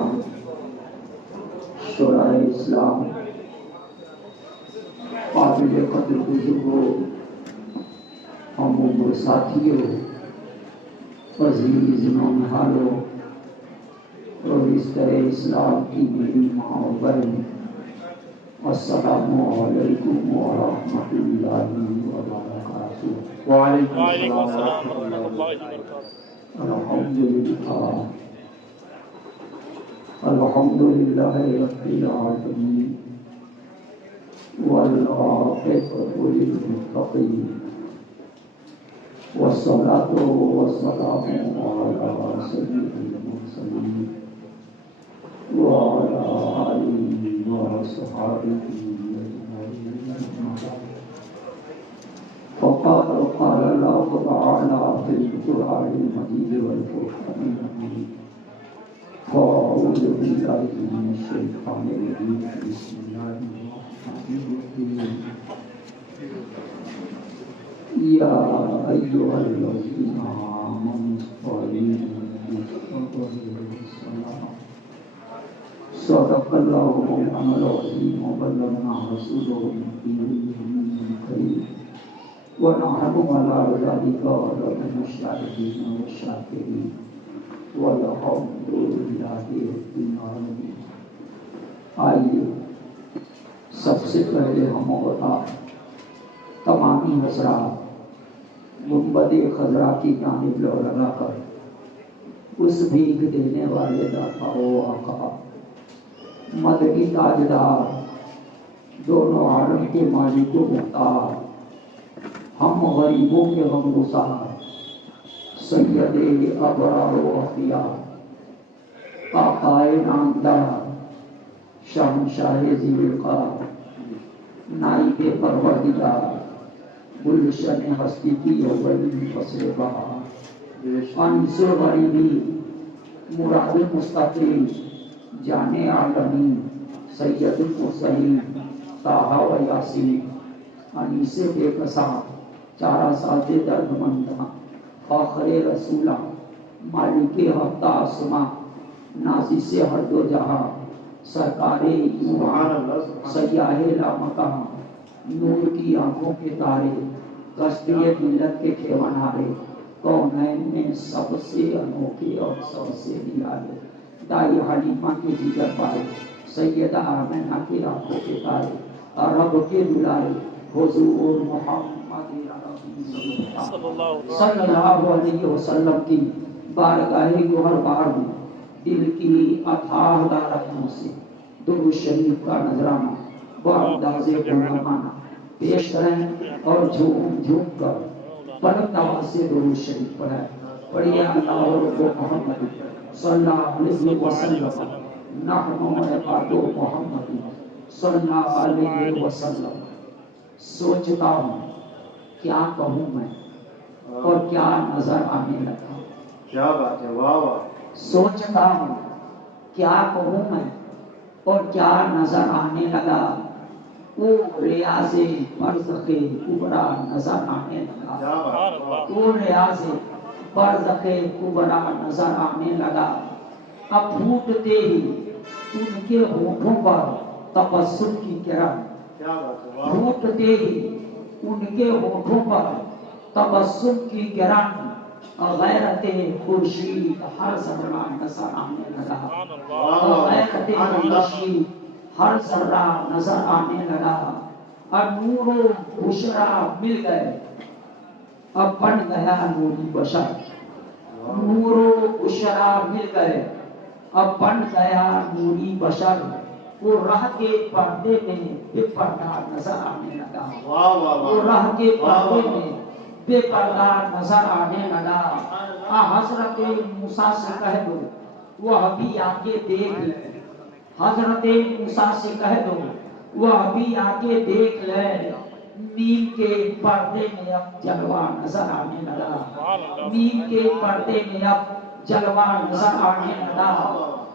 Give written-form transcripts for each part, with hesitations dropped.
کرام، شورائے اسلام، قابل قدر بزرگوں، ہم عمر ساتھیوں، عزیز نونہالوں اور اس طرح اسلام کی میری ماں و بہن، السلام علیکم ورحمۃ اللہ وبرکاتہ۔ وعلیکم السلام ورحمۃ اللہ وبرکاتہ۔ الحمدللہ رب العالمین والعاقبۃ للمتقین والصلاة والسلام علی سید المرسلین وعلی آلہ وصحبہ اجمعین۔ فقال قال اللہ تعالی فی القرآن المجید والفرقان الحمید، فاعوذ باللہ من الشیطان الرجیم، بسم اللہ الرحمن الرحیم۔ یا ایھا الذین آمنوا استعینوا بالصبر والصلاۃ۔ صدق اللہ مولانا العظیم وبلغنا رسولہ النبی الکریم، ونحن على ذلك من الشاهدين والشاكرين، والحمد لله رب العالمين۔ آئیے سب سے پہلے ہم اور تمامی حضرات گنبد خضرا کی جانب لو لگا کر اس بھیک دینے والے داتا و آقا مدنی تاجدار، دونوں عالم کے مالک و مختار، ہم غریبوں کے غمگسار، سید ابرار و اخیار، آقائے نامدار، شہنشاہ ذی الوقار، نائب پروردگار، گلشن ہستی کی اولی فصل بہار، انس غریبی، مراد مستقیم، جان عالمی، سید المرسلین، طٰہٰ و یاسین، انیس بے کساں، چارہ ساز درد منداں، فاخر رسولاں، مالک ہفتہ آسماں، نازل ہر دو جہاں، سرکار ایمان، سیاح لامکاں، نور کی آنکھوں کے تارے، کشتی ملت کے کھیونہارے، کونین میں سب سے انوکھے اور سب سے نرالے، دائی حلیمہ کے جگر پائے، سیدہ آمنہ کے آنکھوں کے تارے، عرب کے دلارے، حضور محمد صلی اللہ علیہ وسلم کی بارگاہ گوہر بار میں دل کی اتھاہ دارتوں سے درود شریف کا نذرانہ بانداز غلامانہ پیش کریں اور جھوم جھوم کر پلک نواز سے درود شریف پڑھیں۔ پڑھیے اللہ رب محمد صلی اللہ علیہ وسلم، نحن عباد محمد صلی اللہ علیہ وسلم۔ سوچتا ہوں کیا کہوں میں اور کیا نظر آنے لگا، کیا بات ہے، واہ واہ۔ سوچتا ہوں کیا کہوں میں اور کیا نظر آنے لگا، وہ ریاض برزخ کبریٰ نظر آنے لگا، وہ ریاض برزخ کبریٰ نظر آنے لگا۔ اب پھوٹتے ہی ان کے ہونٹوں پر تبسم کی کرن، پھوٹتے ہی ان کے ہونٹوں پر تبسم کی کرن، غیرت خورشید ہر ذرہ نظر آنے لگا، غیرت خورشید ہر ذرہ نظر آنے لگا۔ اب نور و بشرا مل گئے، اب بن گیا نوری بشر، نور و بشرا مل گئے، اب بن گیا نوری بشر۔ وہ راہ کے پردے میں بے پردہ نظر آنے لگا، وہ راہ کے پردے میں بے پردہ نظر آنے لگا۔ حضرت موسیٰ سے کہہ دو وہ ابھی آگے دیکھ لے، حضرت موسیٰ سے کہہ دو وہ ابھی آگے دیکھ لے، نیم کے پردے میں اب جلوہ نظر آنے لگا، نیم کے پردے میں اب جلوہ نظر آنے لگا۔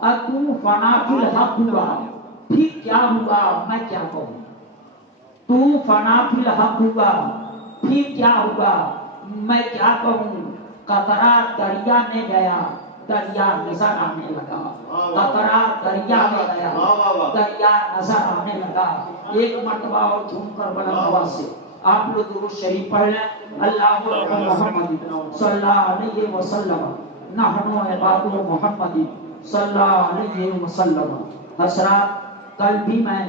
اب تو فنا فی الحق ہوا، پھر کیا ہوا میں کیا کہوں، تو فنا فی الحق ہوا پھر کیا ہوا میں کیا کہوں۔ قطرہ دریا میں گیا دریا نظر آنے لگا. اقرا دریا میں گیا, دریا نظر آنے لگا. ایک مرتبہ اور جھوم کر بلند آواز سے آپ لوگ درود شریف پڑھ لیں. اللہم محمد صلی اللہ علیہ وسلم نحن عباد محمد صلی اللہ علیہ وسلم. حضرات, کل بھی میں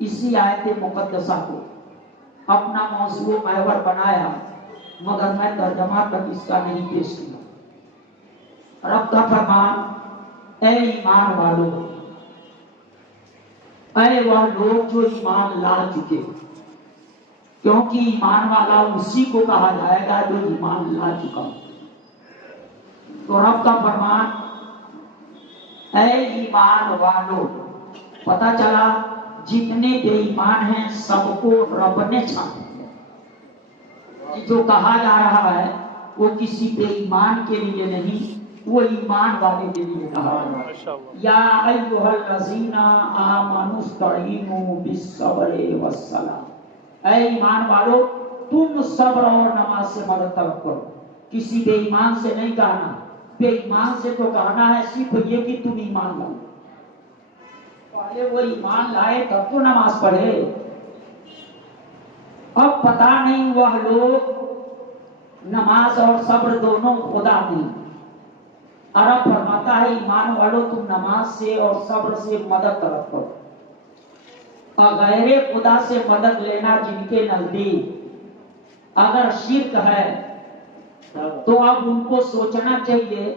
اسی آیت مقدسہ کو اپنا موضوع محور بنایا, مگر میں ترجمہ تک اس کا نہیں پیش کیا. رب کا فرمان, اے ایمان والو, اے وہ لوگ جو ایمان لا چکے, کیونکہ ایمان والا اسی کو کہا جائے گا جو ایمان لا چکا. تو رب کا فرمان, اے ایمان والو. پتہ چلا جتنے بے ایمان ہیں سب کو رب نے چھاپ دیا. جو کہا جا رہا ہے وہ کسی بے ایمان کے لیے نہیں, وہ ایمان والے کے لیے کہا ہے. یا ایھا الذین آمنوا استعینوا بالصبر والصلاۃ. اے ایمان والو, تم صبر اور نماز سے مدد طلب کرو. کسی بے ایمان سے نہیں کہنا, بے ایمان سے تو کہنا ہے صرف یہ کہ تم ایمان لاؤ. پہلے وہ ایمان لائے تب تو نماز پڑھے. اب پتہ نہیں وہ لوگ نماز اور صبر دونوں خدا نہیں. عرب فرماتا ہے ایمان والو تم نماز سے اور صبر سے مدد طلب کرو. اور غیر خدا سے مدد لینا جن کے نزدیک اگر شرک ہے تو اب ان کو سوچنا چاہیے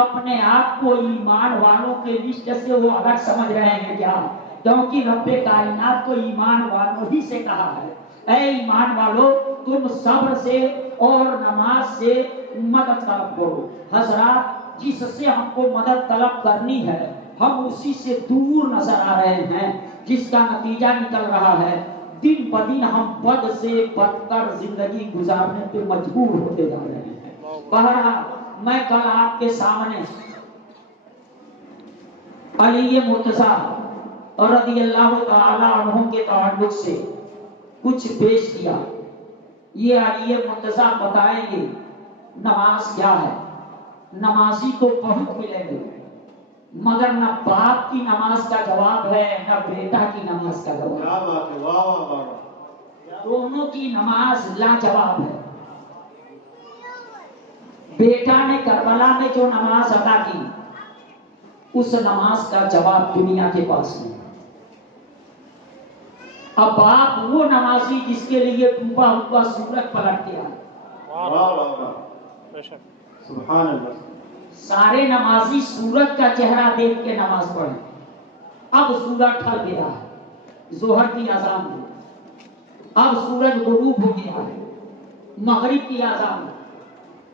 اپنے آپ کو ایمان والوں کے لسٹ سے وہ الگ سمجھ رہے ہیں کیا, کیونکہ رب کائنات کو ایمان والوں ہی سے کہا ہے. اے ایمان والو تم صبر سے اور نماز سے مدد طلب کرو. حضرات, جس سے ہم کو مدد طلب کرنی ہے ہم اسی سے دور نظر آ رہے ہیں, جس کا نتیجہ نکل رہا ہے دن بدن ہم بد سے بدتر زندگی گزارنے پہ مجبور ہوتے جا رہے ہیں. بہرحال میں کل آپ کے سامنے علی مرتضیٰ رضی اللہ تعالی عنہ کے تعلق سے کچھ پیش کیا. یہ علی مرتضیٰ بتائیں گے نماز کیا ہے. نمازی تو بہت ملیں گے, مگر نہ باپ کی نماز کا جواب ہے نہ بیٹا کی نماز کا جواب ہے. دونوں کی نماز لاجواب ہے. بیٹا نے کربلا میں جو نماز ادا کی اس نماز کا جواب دنیا کے پاس نہیں. اب باپ وہ نمازی جس کے لیے ڈوبا ہوا سورج پلٹ گیا. سبحان اللہ. سارے نمازی سورج کا چہرہ دیکھ کے نماز پڑھیں. اب سورج ڈھل گیا ہے, ظہر کی اذان دی. اب سورج غروب ہو گیا ہے, مغرب کی اذان.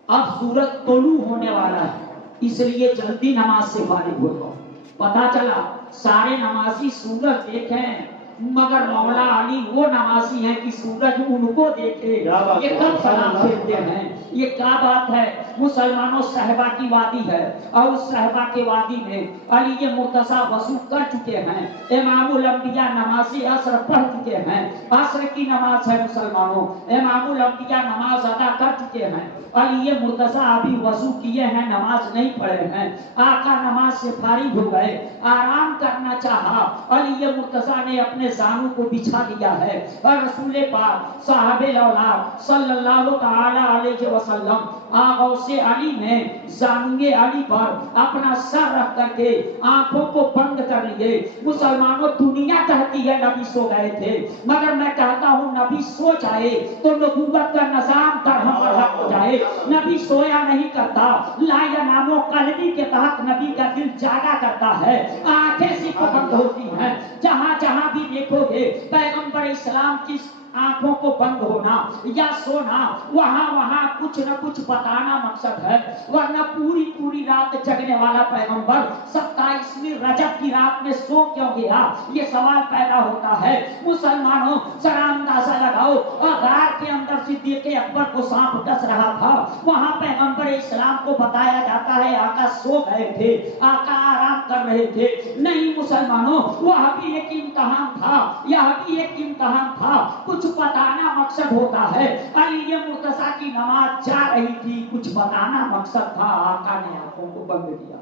اب سورج طلوع ہونے والا ہے, اس لیے جلدی نماز سے فارغ ہو جاؤ. پتا چلا سارے نمازی سورج دیکھیں مگر مولا علی وہ نمازی ہیں کہ سورج ان کو دیکھے. یہ کب سلام پھیرتے ہیں, یہ کیا بات ہے. مسلمانوں صحبہ کی وادی ہے اور اس صحبہ کے وادی میں علی مرتضیٰ وضو کر چکے ہیں. امام الانبیاء نماز عصر پڑھ چکے ہیں, عصر کی نماز ہے مسلمانوں. امام الانبیاء نماز ادا کر چکے ہیں. علی مرتضیٰ ابھی وضو کیے ہیں, نماز نہیں پڑھے ہیں. آقا نماز سے فارغ ہو گئے, آرام کرنا چاہا. علی مرتضیٰ نے اپنے زانوں کو بچھا دیا ہے اور رسول پاک صاحب الاولاد صلی اللہ تعالی علیہ وسلم غوث علی نے زانوئے علی پر اپنا سر رکھ کر کے آنکھوں کو بند کر لیے. مسلمانوں دنیا کہتی ہے نبی سو گئے تھے, مگر میں کہتا ہوں نبی سو جائے تو نبوت کا نظام درہم برہم ہو جائے. نبی سویا نہیں کرتا, لا ینام قلبی کے تحت نبی کا دل جاگا کرتا ہے, آنکھیں صرف بند ہوتی ہیں. جہاں جہاں بھی دیکھو گے پیغمبر اسلام کی آنکھوں کو بند ہونا یا سونا, وہاں وہاں کچھ نہ کچھ بتانا مقصد ہے. ورنہ پوری پوری رات جگنے والا پیغمبر 27ویں رجب کی رات میں سو کیوں گیا, یہ سوال پیدا ہوتا ہے. مسلمانوں ذرا اندازہ لگاؤ, غار کے اندر صدیق اکبر کو سانپ ڈس رہا تھا, وہاں پیغمبر اسلام کو بتایا جاتا ہے آقا سو گئے تھے, آقا آرام کر کر رہے تھے. نہیں مسلمانوں، وہ بھی ایک امتحان تھا، یہ بھی ایک امتحان تھا. کچھ بتانا مقصد ہوتا ہے. علی مرتضیٰ کی نماز جا رہی تھی، کچھ بتانا مقصد تھا. آقا نے آنکھوں کو بند کیا.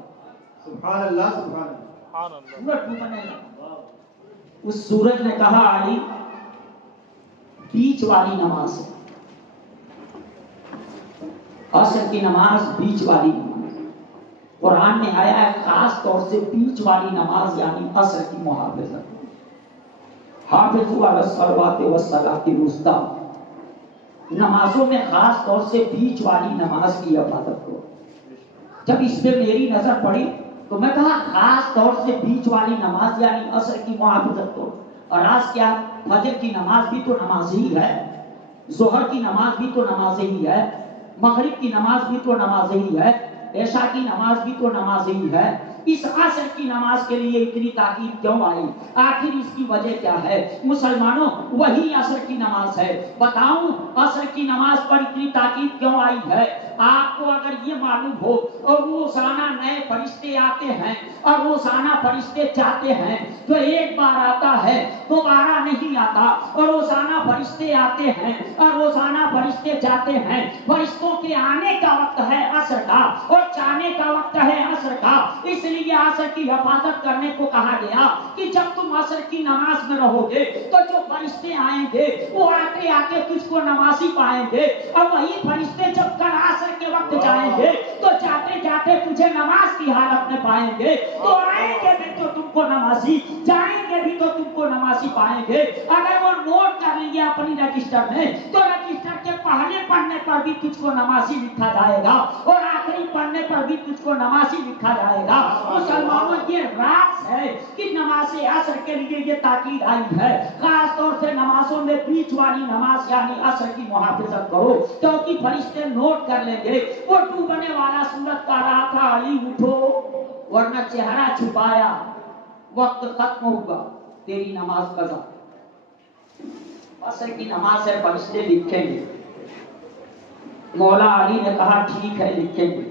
سبحان اللہ سبحان اللہ. سورج ڈوبنے لگا. اس سورج نے کہا علی بیچ والی نماز ہے، عصر کی نماز بیچ والی نماز. قرآن میں آیا ہے خاص طور سے بیچ والی نماز یعنی عصر کی محافظت. حافظوا علی الصلوات والصلاۃ الوسطی، نمازوں میں خاص طور سے بیچ والی نماز کی حفاظت کرو. جب اس پہ میری نظر پڑی تو میں کہا خاص طور سے بیچ والی نماز یعنی عصر کی محافظت کرو. اور آج کیا، فجر کی نماز بھی تو نماز ہی ہے، ظہر کی نماز بھی تو نماز ہی ہے، مغرب کی نماز بھی تو نماز ہی ہے، عشاء کی نماز بھی تو نماز ہی ہے. اس عصر کی نماز کے لیے اتنی تاکید کیوں آئی؟ آخر اس کی وجہ کیا ہے؟ مسلمانوں وہی عصر کی نماز ہے. بتاؤں عصر کی نماز پر اتنی تاکید کیوں آئی ہے؟ آپ کو اگر یہ معلوم ہو اور روزانہ نئے فرشتے آتے ہیں اور روزانہ فرشتے جاتے ہیں، جو ایک بار آتا ہے دوبارہ نہیں آتا، اور روزانہ فرشتے آتے ہیں اور روزانہ فرشتے جاتے ہیں. فرشتوں کے آنے کا وقت ہے عصر کا اور جانے کا وقت ہے عصر کا. اس لیے عصر کی حفاظت کرنے کو کہا گیا کہ جب تم عصر کی نماز میں رہو گے تو جو فرشتے آئیں گے وہ آتے آتے تجھ کو نمازی پائیں گے، اور وہی فرشتے جب کل عصر کے وقت جائیں گے تو جاتے جاتے تجھے نماز کی حالت میں پائیں گے. تو آئیں گے بھی تو تم کو نمازی، جائیں گے بھی تو تم کو نمازی پائیں گے. اگر وہ نوٹ کر لیے اپنی رجسٹر میں تو رجسٹر کے پہلے پڑھنے پر بھی تجھ کو نمازی لکھا جائے گا اور آخری پڑھنے پر بھی تجھ کو نمازی لکھا جائے گا. مسلمانوں یہ راز ہے کہ نماز عصر کے لیے یہ تاکید آئی ہے. خاص طور سے نمازوں میں بیچ والی نماز یعنی عصر کی محافظت کرو، کیونکہ فرشتے نوٹ کر لیں گے. وہ ڈوبنے والا سورج کہہ رہا تھا علی اٹھو ورنہ چہرہ چھپایا وقت ختم ہوگا، تیری نماز قضا. عصر کی نماز ہے، فرشتے لکھیں گے. مولا علی نے کہا ٹھیک ہے لکھیں گے.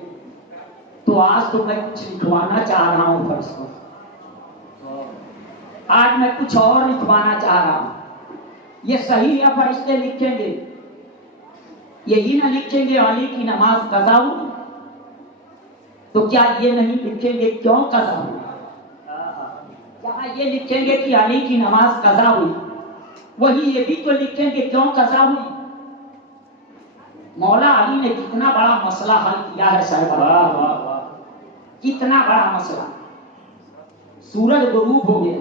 تو آج تو میں کچھ لکھوانا چاہ رہا ہوں فرشتوں، آج میں کچھ اور لکھوانا چاہ رہا ہوں. یہ صحیح ہے فرشتے لکھیں گے، یہی نہ لکھیں گے علی کی نماز قضا ہوئی؟ تو کیا یہ نہیں لکھیں گے کیوں قضا ہوئی؟ جہاں یہ لکھیں گے کہ علی کی نماز قضا ہوئی، وہی یہ بھی تو لکھیں گے کیوں قضا ہوئی. مولا علی نے کتنا بڑا مسئلہ حل کیا ہے صاحب، کتنا بڑا مسئلہ. سورج غروب ہو گیا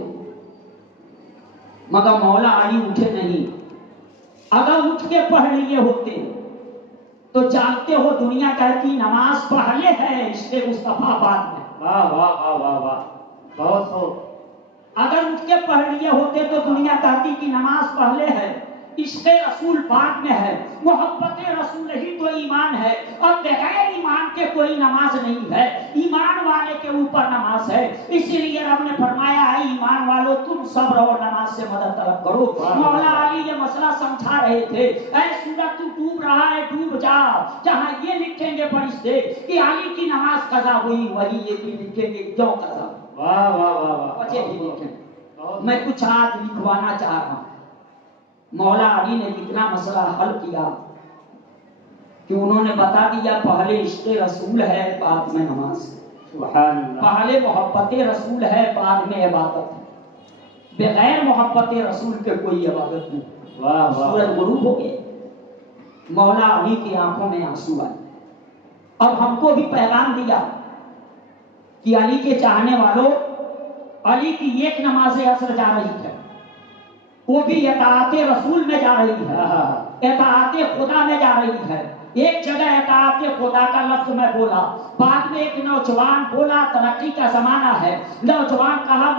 مگر مولا علی اٹھے نہیں. اگر اٹھ کے پڑھ لیے ہوتے تو جانتے ہو دنیا کہتی نماز پہلے ہے عشق مصطفیٰ بعد میں. واہ واہ واہ واہ واہ، بہت خوب. اگر اٹھ کے پڑھ لیے ہوتے تو دنیا کہتی کہ نماز پہلے ہے عشق رسول بعد میں ہے. محبت رسول ہی تو ایمان ہے، اور بغیر ایمان کے کوئی نماز نہیں ہے. ایمان والے کے اوپر نماز ہے. اسی لیے رب نے فرمایا ہے ایمان والو تم صبر اور نماز سے مدد طلب کرو. مولا علی یہ مسئلہ سمجھا رہے تھے. اے سورج تو ڈوب رہا ہے ڈوب جا. جہاں یہ لکھیں گے فرشتے کہ علی کی نماز قضا ہوئی، وہی یہ بھی لکھیں گے کیوں قضا ہوئی. واہ واہ واہ واہ، وجہ بھی لکھیں. میں کچھ آج لکھوانا چاہ رہا ہوں. مولا علی نے کتنا مسئلہ حل کیا کہ انہوں نے بتا دیا پہلے عشق رسول ہے بعد میں نماز، سبحان اللہ. پہلے محبت رسول ہے بعد میں عبادت ہے. بغیر محبت رسول کے کوئی عبادت نہیں. واہ واہ. سورج غروب ہو گئے، مولا علی کی آنکھوں میں آنسو آئے. اب ہم کو بھی پیغام دیا کہ علی کے چاہنے والوں، علی کی ایک نماز عصر جا رہی ہے، وہ بھی اطاعت رسول میں جا رہی ہے، اطاعت خدا میں جا رہی ہے. ایک جگہ اطاعت خدا کا لفظ میں بولا، بعد میں ایک نوجوان بولا ترقی کا زمانہ ہے. نوجوان کہا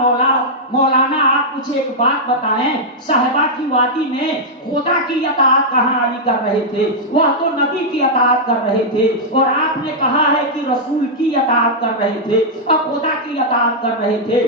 مولانا آپ مجھے ایک بات بتائیں، صحابہ کی وادی میں خدا کی اطاعت کہاں علی کر رہے تھے؟ وہ تو نبی کی اطاعت کر رہے تھے، اور آپ نے کہا ہے کہ رسول کی اطاعت کر رہے تھے اور خدا کی اطاعت کر رہے تھے.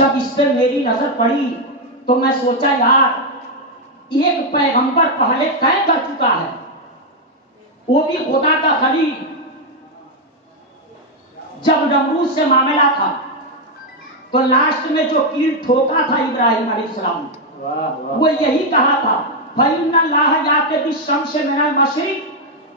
جب اس پہ میری نظر پڑی تو میں سوچا یار ایک پیغمبر پہلے طے کر چکا ہے، وہ بھی خدا کا خلیل. جب نمرود سے معاملہ تھا تو لاسٹ میں جو کیل ٹھوکا تھا ابراہیم علیہ السلام نے، وہ یہی کہا تھا فَإِنَّ اللَّهَ يَأْتِي بِالشَّمْسِ مِنَ الْمَشْرِقِ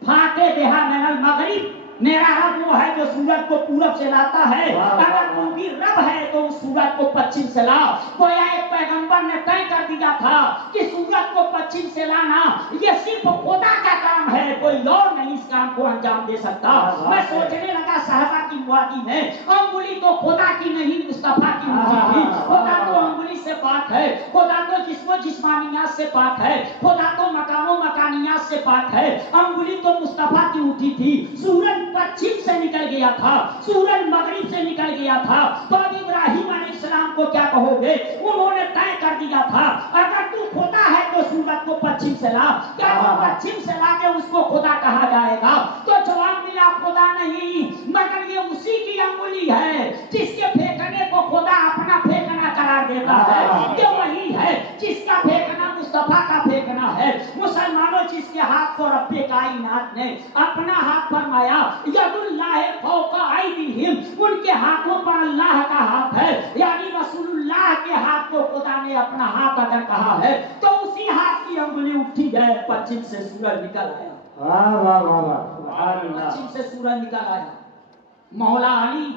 فَأْتِ بِهَا مِنَ الْمَغْرِبِ. میرا رب وہ ہے جو سورج کو پورب سے لاتا ہے، اگر تو بھی رب ہے تو اس سورج کو پچھم سے لا. گویا ایک پیغمبر نے طے کر دیا تھا کہ سورج کو پچھم سے لانا یہ صرف خدا کا کام ہے، کوئی اور نہیں اس کام کو انجام دے سکتا. میں سوچنے لگا صحابہ کی موادی میں انگلی تو خدا کی نہیں مصطفیٰ کی ہوتی تھی. خدا تو انگلی سے پاک ہے، خدا تو جسم و جسمانیات سے پاک ہے، خدا تو مکان و مکانیات سے پاک ہے. انگلی تو مصطفیٰ کی اٹھی تھی. سورج پچھم سے نکل گیا تھا، سورج مغرب سے نکل گیا تھا. تو اب ابراہیم علیہ السلام کو کیا کہو گے؟ انہوں نے طے کر دیا تھا اگر تو خدا ہے تو سورج کو پچھم سے لا. کیا وہ پچھم سے لا کے اس کو خدا کہا جائے گا؟ تو جواب ملا خدا نہیں، مگر یہ اسی کی انگلی ہے جس کے پھینکنے کو خدا اپنا پھینکنا قرار دیتا ہے. یہ وہی ہے جس کا پھینکنا مصطفیٰ کا پھینکنا ہے. مسلمانوں جس کے ہاتھ کو رب کائنات نے اپنا ہاتھ فرمایا ید اللہ فوق ایدیہم، ان کے ہاتھوں پر اللہ کا ہاتھ ہے، یعنی رسول اللہ کے ہاتھ کو خدا نے اپنا ہاتھ اگر کہا ہے تو اسی ہاتھ کی انگلی اٹھی ہے. پچھم سے سورج نکل آیا. پچھم سے سورج نکل آیا. مولا علی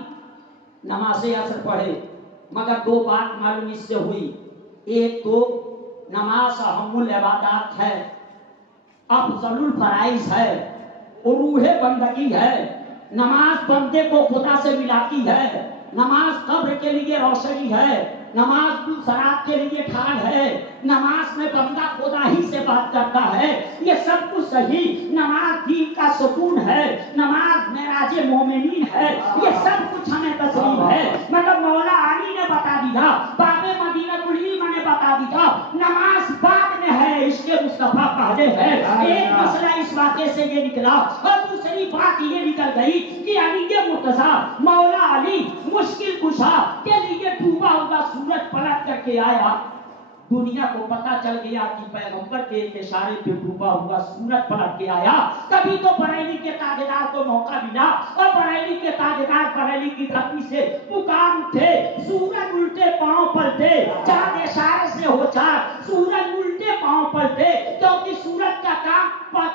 نماز عصر پڑھے مگر دو بات معلوم اس سے ہوئی. ایک تو نماز اہم العبادات ہے، افضل الفرائض ہے، روح بندگی ہے. نماز بندے کو خدا سے ملاتی ہے. نماز قبر کے لیے روشنی ہے، نماز صراط کے لیے ڈھال ہے. نماز میں بندہ خدا ہی سے بات کرتا ہے. یہ سب کچھ صحیح. نماز دین کا سکون ہے، نماز معراج مومنین ہے. یہ سب کچھ ہمیں تسلیم ہے. مگر مولا علی نے بتا دیا، باب مدینہ العلم نے بتا دیا نماز بعد میں ہے، عشق مصطفیٰ پہلے ہے. ایک مسئلہ اس واقعے سے یہ نکلا اور دوسری بات یہ نکل گئی کہ علی کے مرتضیٰ مولا علی مشکل کشا کے لیے ڈوبا ہوا سورج پلٹ کر کے آیا. دنیا کو پتا چل گیا کہ پیغمبر کے ایک اشارے پہ ڈوبا ہوا سورج پلٹ کے آیا. تبھی تو بریلی کے تاجدار کو موقع ملا اور بریلی کے تاجدار بریلی کی دھرتی سے پکار اٹھے سورج الٹے پاؤں پلٹے، چاند اشارے سے ہو چار سورج الٹے پاؤں پلٹے، کیونکہ سورج کا کام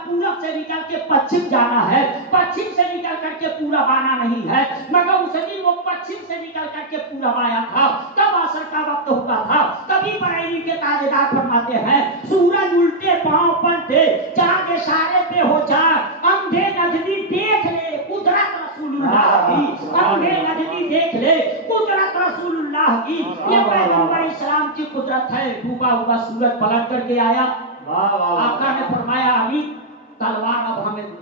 پورب سے نکل کے پچھم جانا ہے، پچھم سے نکل کر کے پورب آنا نہیں ہے. مگر اس دن وہ پچھم سے نکل کر کے پورب آیا تھا. کب عصر کا وقت ہوتا تھا؟ کبھی بریلی کے تاجدار فرماتے ہیں سورج الٹے پاؤں پلٹے، چاند اشارے پہ ہو چار، اندھے نجدی دیکھ لے قدرت رسول اللہ کی، اندھے نجدی دیکھ لے قدرت رسول اللہ کی. یہ پیغمبر اسلام کی قدرت ہے. ڈوبا ہوا سورج پلٹ کر کے آیا. آقا نے فرمایا علی تلوار اب ہمیں دے،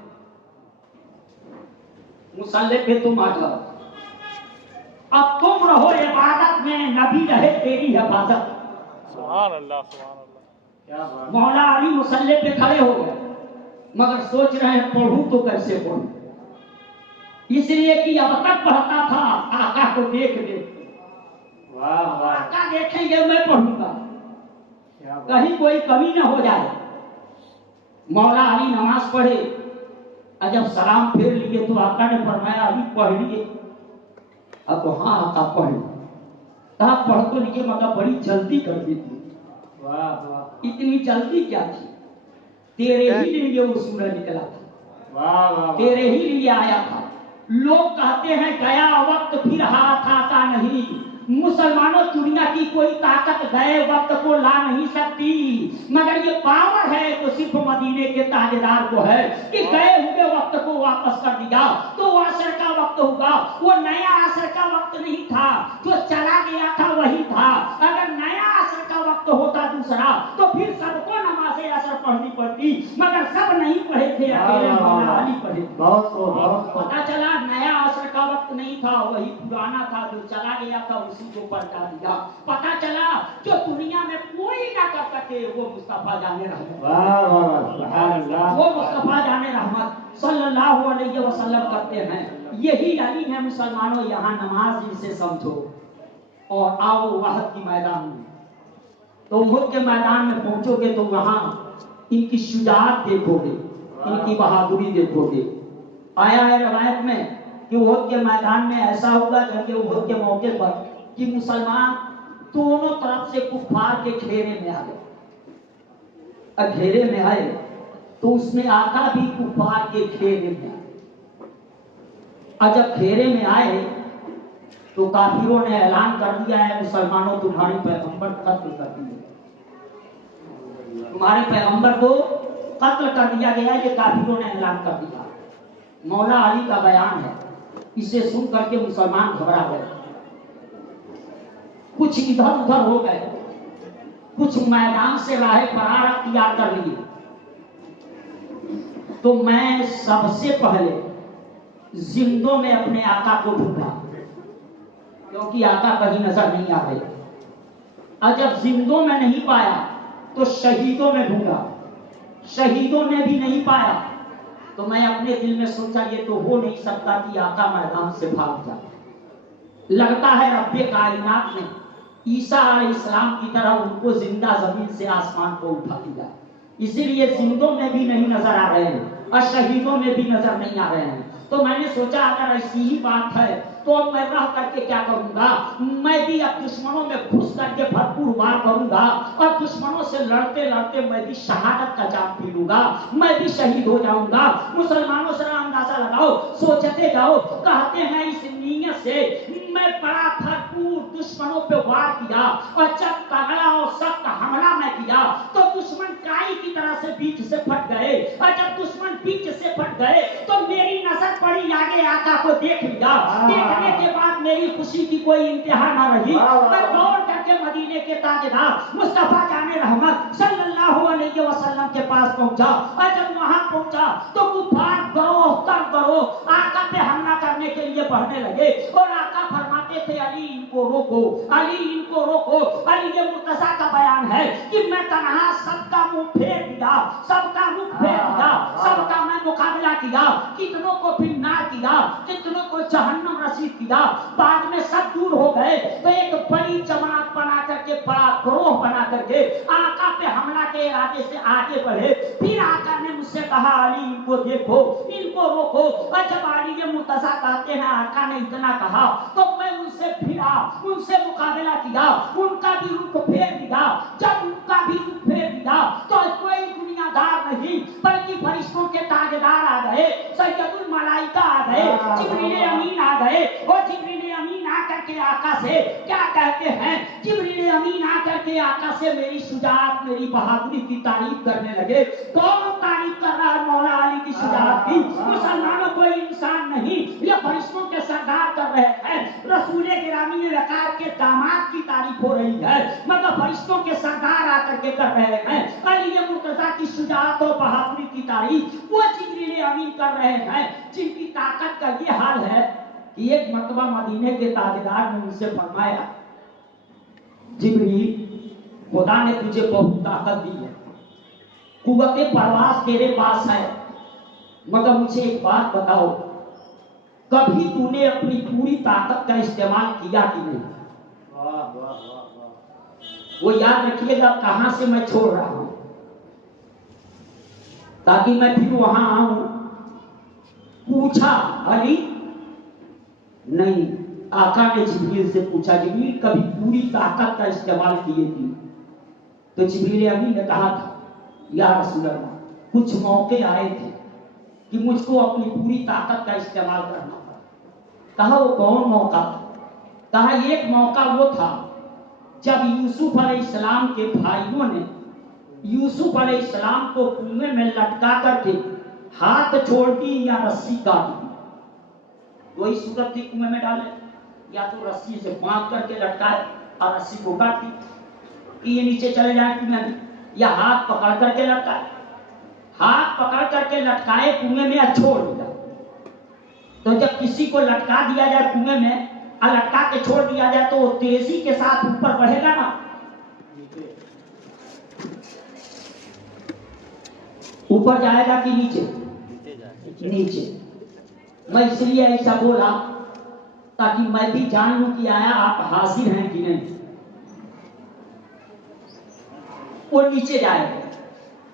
مسلح پہ تم آ جاؤ، اب تم رہو عبادت میں، نبی رہے تیری حفاظت. سبحان اللہ سبحان اللہ. مولا علی مسلح پہ کھڑے ہو گئے مگر سوچ رہے ہیں پڑھوں تو کیسے پڑھوں، اس لیے کہ اب تک پڑھتا تھا آقا کو دیکھ دیکھ، آقا دیکھیں گے میں پڑھوں گا، کہیں کوئی کمی نہ ہو جائے. مولا علی نماز پڑھے اور جب سلام پھیر لیے تو آقا نے فرمایا علی پڑھ لیے؟ اب تو ہاں آقا پڑھ لیے. کہا پڑھ تو لیے مگر بڑی جلدی کر دی تھی. اتنی جلدی کیا تھی؟ تیرے ہی لیے وہ سورج نکلا تھا، تیرے ہی لیے آیا تھا. لوگ کہتے ہیں گیا وقت پھر ہاتھ آتا نہیں. مسلمانوں دنیا کی کوئی طاقت گئے وقت کو لا نہیں سکتی، مگر یہ پاور ہے تو صرف مدینے کے تاجدار کو ہے کہ گئے ہوئے وقت کو واپس کر دیا. تو وہ عصر کا وقت ہوگا، وہ نیا عصر کا وقت نہیں تھا، جو چلا گیا تھا وہی تھا. اگر نیا عصر کا وقت ہوتا دوسرا تو پھر سب کو نماز عصر پڑھنی پڑتی، مگر سب نہیں پڑھے تھے، اکیلے مولا علی پڑھے. پتا چلا نیا عصر کا وقت نہیں تھا، وہی پرانا تھا، جو چلا گیا تھا اسی کو پلٹا دیا. پتا چلا جو دنیا میں کوئی نہ کر سکے وہ مصطفیٰ جانے رحمت، وہ مصطفیٰ جانے رحمت صلی اللہ علیہ وسلم کرتے ہیں. یہی علی ہے مسلمانوں. یہاں نماز ان سے سمجھو، اور آؤ وحد کی میدان میں. تو احد کے میدان میں پہنچو گے تو وہاں ان کی شجاعت دیکھو گے, ان کی بہادری دیکھو گے. آیا ہے روایت میں کہ احد کے میدان میں ایسا ہوگا جب احد کے موقع پر کہ مسلمان دونوں طرف سے کفار کے گھیرے میں آ گئے. گھیرے میں آئے تو اس میں آقا بھی کفار کے گھیرے میں آئے. اور جب گھیرے میں آئے تو کافروں نے اعلان کر دیا ہے مسلمانوں تمہاری پیغمبر قتل کر دیے, تمہارے پیغمبر کو قتل کر دیا گیا. یہ کافروں نے اعلان کر دیا. مولا علی کا بیان ہے, اسے سن کر کے مسلمان گھبرا گئے, کچھ ادھر ادھر ہو گئے, کچھ میدان سے راہ فرار اختیار کر لیے. تو میں سب سے پہلے زندوں میں اپنے آقا کو ڈھونڈا, کیونکہ آقا کہیں نظر نہیں آ رہے. اور جب زندوں میں نہیں پایا تو شہیدوں میں ڈھونڈا, شہیدوں نے بھی نہیں پایا. تو میں اپنے دل میں سوچا یہ تو ہو نہیں سکتا کہ آقا میدان سے بھاگ جائے. لگتا ہے رب کائنات نے عیسیٰ علیہ السلام کی طرح ان کو زندہ زمین سے آسمان کو اٹھا دیا. اسی لیے زندوں میں بھی نہیں نظر آ رہے ہیں اور شہیدوں میں بھی نظر نہیں آ رہے ہیں. تو میں نے سوچا اگر ایسی ہی بات ہے تو اب میں رہ کر کے کیا کروں گا, میں بھی اب دشمنوں میں گھس کر کے بھرپور وار کروں گا اور دشمنوں سے لڑتے لڑتے میں بھی شہادت کا جام پی لوں گا, میں بھی شہید ہو جاؤں گا. مسلمانوں سے اندازہ لگاؤ, سوچتے جاؤ. کہتے ہیں اس نیت سے میں بڑا بھرپور دشمنوں پہ وار کیا اور جب تگڑا اور سخت حملہ میں کیا تو دشمن کائی کی طرح سے بیچ سے پھٹ گئے. اور جب دشمن بیچ سے پھٹ گئے تو میری نظر پڑی آگے آقا کو دیکھ لیا. دیکھنے کے بعد میری خوشی کی کوئی انتہا نہ رہی. میں دوڑ کر کے مدینے کے تاجدار مصطفیٰ جان رحمت صلی اللہ علیہ وسلم کے پاس پہنچا. اور جب وہاں پہنچا تو کفار گروہ در گروہ آقا پہ حملہ کرنے کے لیے بڑھنے لگے اور آقا فرماتے تھے علی ان کو روکو, علی ان کو روکو. علی یہ مرتضیٰ کا بیان ہے کہ میں تنہا سب کا منہ پھیر دیا, سب کا منہ پھیر دیا, سب کا میں مقابلہ کیا, کتنوں کو پھنار کیا, کتنوں کو جہنم رسید کیا. بعد میں سب دور ہو گئے تو ایک بڑی جماعت بنا کر کے, بڑا گروہ بنا کر کے آقا پہ حملہ کے ارادے سے آگے بڑھے. پھر آقا نے مجھ سے کہا علی ان کو دیکھو, ان کو روکو. اور جب علی یہ مرتضیٰ کہتے ہیں آقا نے اتنا کہا تو میں ان سے پھرا, ان سے مقابلہ کیا, ان کا بھی رخ پھیر دیا. جب ان کا بھی رخ پھیر دیا تو کوئی دنیا دار نہیں بلکہ فرشتوں کے تاجدار آ گئے, سید الملائکہ آ گئے, جبریل امین آ گئے. اور جبریل امین آ کر کے آقا سے کیا کہتے ہیں, جبریل امین آ کر کے آقا سے میری شجاعت, میری بہادری کی تعریف کرنے لگے. کون تعریف کر رہا ہے مولا علی کی شجاعت کی؟ مسلمانوں کوئی انسان نہیں, یہ فرشتوں کے سردار کر رہے ہیں. رسول گرامی وقار کے داماد کی تعریف ہو رہی ہے مگر فرشتوں کے سردار آ کر کے کر رہے ہیں. علی مرتضیٰ کی شجاعت اور بہادری کی تعریف وہ جبریل امین کر رہے ہیں جن کی طاقت کا یہ حال ہے کہ ایک مرتبہ مدینے کے تاجدار نے ان سے فرمایا جبریل خدا نے تجھے بہت طاقت دی ہے, قوت پرواز تیرے پاس ہے, مگر مجھے ایک بات بتاؤ کبھی تو نے اپنی پوری طاقت کا استعمال کیا کہ نہیں؟ وہ یاد رکھیے گا کہاں سے میں چھوڑ رہا ہوں تاکہ میں پھر وہاں آؤں. پوچھا علی نہیں. آقا نے جبریل سے پوچھا جبریل کبھی پوری طاقت کا استعمال کیے تھی؟ تو جبریل امین نے کہا تھا یا رسول اللہ کچھ موقع آئے تھے کہ مجھ کو اپنی پوری طاقت کا استعمال کرنا پڑا. کہا وہ کون موقع تھا؟ کہا ایک موقع وہ تھا جب یوسف علیہ السلام کے بھائیوں نے یوسف علیہ السلام کو کنویں میں لٹکا کر کے ہاتھ چھوڑ دی یا رسی کاٹ دی. وہی صورت تھی, کنویں میں ڈالے یا تو رسی سے باندھ کر کے لٹکائے اور رسی کو کاٹ دی کہ یہ نیچے چلے جائیں کنویں میں, یا ہاتھ پکڑ کر کے لٹکائے, ہاتھ پکڑ کر کے لٹکائے کنویں میں اور چھوڑ دیا. تو جب کسی کو لٹکا دیا جائے کنویں میں اور لٹکا کے چھوڑ دیا جائے تو وہ تیزی کے ساتھ اوپر بڑھے گا نا, اوپر جائے گا کہ نیچے؟ نیچے. میں اس لیے ایسا بولا تاکہ میں بھی جان لوں کہ آیا آپ حاضر ہیں کہ نہیں. وہ نیچے جائے.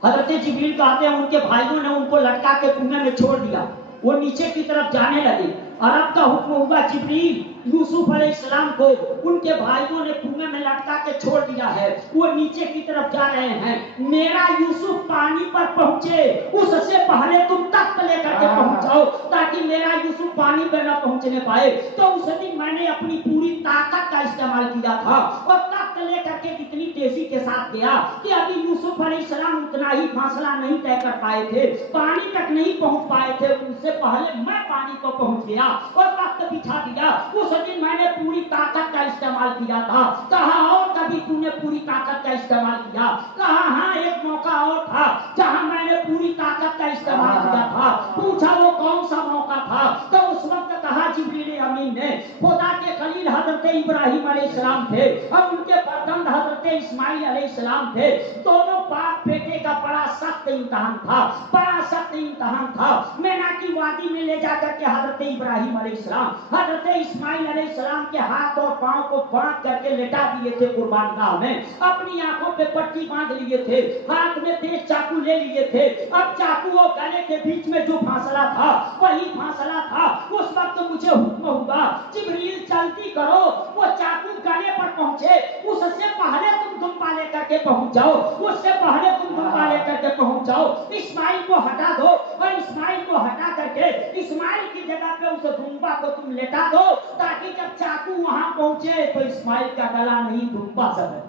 حضرت جبریل کہتے ہیں ان کے بھائیوں نے ان کو لٹکا کے کنویں میں چھوڑ دیا. وہ نیچے کی طرف جانے لگے. عرب کا حکم ہوا جبریل یوسف علیہ السلام کو ان کے بھائیوں نے کنویں میں لٹکا کے چھوڑ دیا ہے. وہ نیچے کی طرف جا رہے ہیں. میرا یوسف پانی پر پہنچے اس سے پہلے تم تخت لے کر کے پہنچ جاؤ تاکہ میرا یوسف پانی پہ نہ پہنچنے پائے. تو اس دن میں نے اپنی پوری طاقت کا استعمال کیا تھا اور تخت لے کر کے اتنی تیزی کے ساتھ گیا کہ ابھی یوسف علیہ السلام اتنا ہی فاصلہ نہیں طے کر پائے تھے, پانی تک نہیں پہنچ پائے تھے. اس سے پہلے میں پانی کو پہنچ گیا اور وقت بچھا دیا. اس دن میں نے پوری طاقت کا استعمال کیا تھا. کہا اور کبھی تو نے پوری طاقت کا استعمال کیا؟ کہا ہاں ایک موقع اور تھا جہاں میں نے پوری طاقت کا استعمال کیا تھا. پوچھا وہ کون سا موقع تھا؟ تو اس وقت کہا جبریل امین نے خدا کے خلیل حضرت ابراہیم علیہ السلام تھے اور ان کے فرزند حضرت اسماعیل علیہ السلام تھے. دونوں باپ بیٹے کا بڑا سخت امتحان تھا, بڑا سخت امتحان تھا. مینا کی وادی میں لے جا کر کے حضرت ابراہیم علیہ السلام حضرت اسماعیل علیہ السلام کے ہاتھ اور پاؤں کو باندھ کر کے لٹا دیے تھے قربان گاہ میں. اپنی آنکھوں پہ پٹی باندھ لیے تھے, ہاتھ میں تیز چاقو لے لیے تھے. اب چاقو اور گلے کے بیچ میں جو فاصلہ تھا وہی فاصلہ تھا. اس وقت مجھے حکم ہوا جبریل جلدی کرو, وہ چاقو گلے پر پہنچے اس سے پہلے تم دمبا لے کر کے پہنچ جاؤ, اس سے پہلے تم دمبا لے کر کے پہنچ جاؤ. اسماعیل کو ہٹا دو اور اسماعیل کو ہٹا کر کے اسماعیل کی جگہ پہ اس دمبا کو تم لٹا دو تاکہ جب چاقو وہاں پہنچے تو اسماعیل کا گلا نہیں دمبا سب ہے.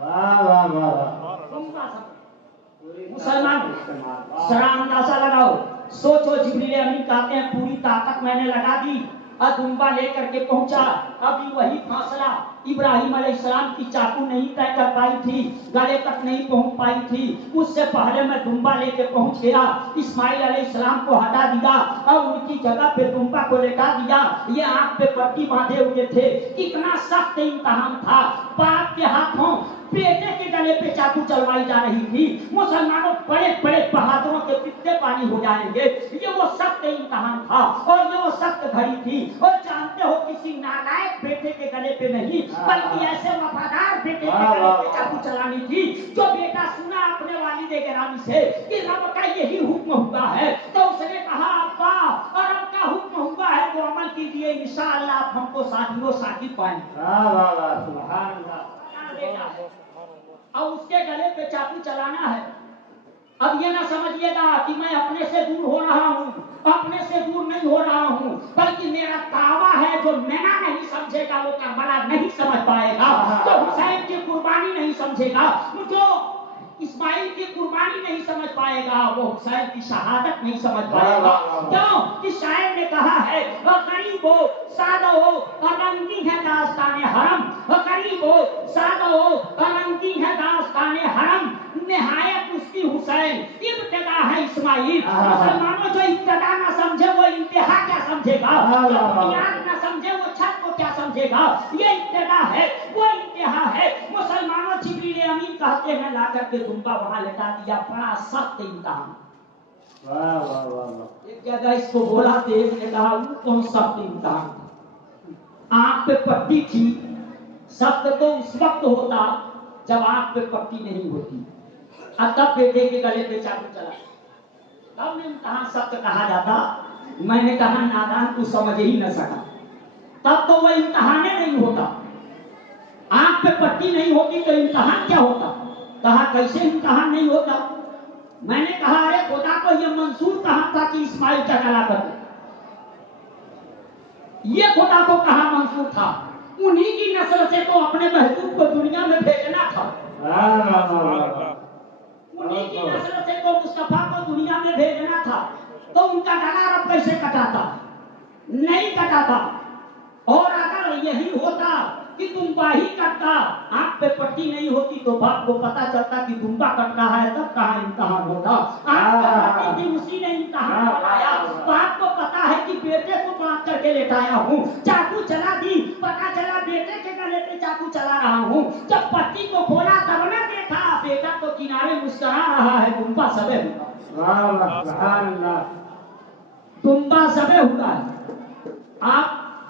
واہ واہ واہ. دمبا سب. مسلمان ذرا اندازہ لگاؤ, سوچو جبریل امین کہتے ہیں پوری طاقت میں نے لگا دی اور دمبا لے کر کے پہنچا. ابھی وہی فاصلہ ابراہیم علیہ السلام کی چاقو نہیں طے کر پائی تھی, گلے تک نہیں پہنچ پائی تھی. اس سے پہلے میں دمبا لے کے پہنچ گیا, اسماعیل علیہ السلام کو ہٹا دیا اور ان کی جگہ پہ دمبا کو لٹا دیا. یہ آنکھ پہ پٹی باندھے ہوئے تھے. کتنا سخت امتحان تھا. باپ کے ہاتھوں بیٹے کے گلے پہ چاقو چلوائی جا رہی تھی. مسلمانوں بڑے بڑے بہادروں کے پتے پانی ہو جائیں گے. یہ وہ سخت امتحان تھا اور یہ وہ سخت گھڑی تھی. اور جانتے ہو کسی نالائق بیٹے کے گلے پہ نہیں بلکہ ایسے وفادار بیٹے کے گلے پہ چاقو چلانی تھی جو بیٹا سنا اپنے والد گرامی سے کہ رب کا یہی حکم ہوا ہے. تو اس نے کہا ابا اور رب کا حکم ہوا ہے تو عمل کیجئے, انشاءاللہ آپ ہم کو ساتھی و ساتھی پائیں. واہ واہ واہ. سبحان اللہ. اور اس کے گلے پہ چاقو چلانا ہے. اب یہ نہ سمجھیے گا کہ میں اپنے سے دور ہو رہا ہوں, اپنے سے دور نہیں ہو رہا ہوں, بلکہ میرا دعویٰ ہے جو مینا نہیں سمجھے گا وہ کربلا نہیں سمجھ پائے گا, جو حسین کی قربانی نہیں سمجھے گا, جو اسماعیل کی قربانی نہیں سمجھ پائے گا, وہ حسین کی شہادت نہیں سمجھ پائے گا. کیوں کہ شاعر نے کہا ہے غریب ہو سادہ ہو اور رنگین ہے داستان حرم, غریب ہو سادہ ہو اور رنگین ہے داستان حرم, نہایت اس کی حسین ابتدا ہے اسماعیل. مسلمانوں جو ابتدا نہ سمجھے وہ انتہا کیا سمجھے گا, جو بنیاد نہ سمجھے وہ چھت کو کیا سمجھے گا. یہ ابتدا ہے وہ انتہا ہے. مسلمانوں جبریل امین کہتے ہیں لا کر کے دمبا وہاں لٹا دیا. بڑا سخت امتحان. واہ واہ واہ. ایک جگہ اس کو بولا تو ایک نے کہا وہ کون سخت امتحان تھا. آنکھ پہ پٹی تھی. سخت تو اس وقت ہوتا جب آنکھ پہ پٹی نہیں ہوتی. تب بیٹے کے گلے پہ چاقو چلا, تب میں امتحان سخت کہا جاتا. میں نے کہا نادان تو سمجھ ہی نہ سکا. تب تو وہ امتحان نہیں ہوتا. آنکھ پہ پٹی نہیں ہوتی تو امتحان کیا ہوتا. کہا کیسے امتحان نہیں ہوتا. میں نے کہا ارے خدا کو یہ منظور کہاں تھا کہ اسماعیل کا گلا کر دے. یہ خدا کو کہاں منظور تھا. انہی کی نسل سے تو اپنے محبوب کو دنیا میں بھیجنا تھا. انہی کی نسل سے تو مصطفیٰ کو دنیا میں بھیجنا تھا. تو ان کا گلا رب کیسے کٹاتا. نہیں کٹاتا. اور اگر یہی ہوتا کہ دمبا ہی کٹتا, آنکھ پہ پٹی نہیں ہوتی تو باپ کو پتا چلتا کہ دمبا کٹ رہا ہے تب کہاں امتحان ہوتا. آنکھ پہ پٹی تھی اسی نے امتحان بنایا. باپ کو پتا ہے کہ بیٹے کو باندھ کر کے لٹایا ہوں, چاقو چلا دی, پتا چلا بیٹے کے گلے پہ چاقو چلا رہا ہوں. جب پٹی کو کھولا تب نے دیکھا بیٹا تو کنارے مسکرا رہا ہے. دمبا سبے ہوا. دمبا سبے ہوا ہے. آپ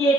1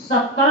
70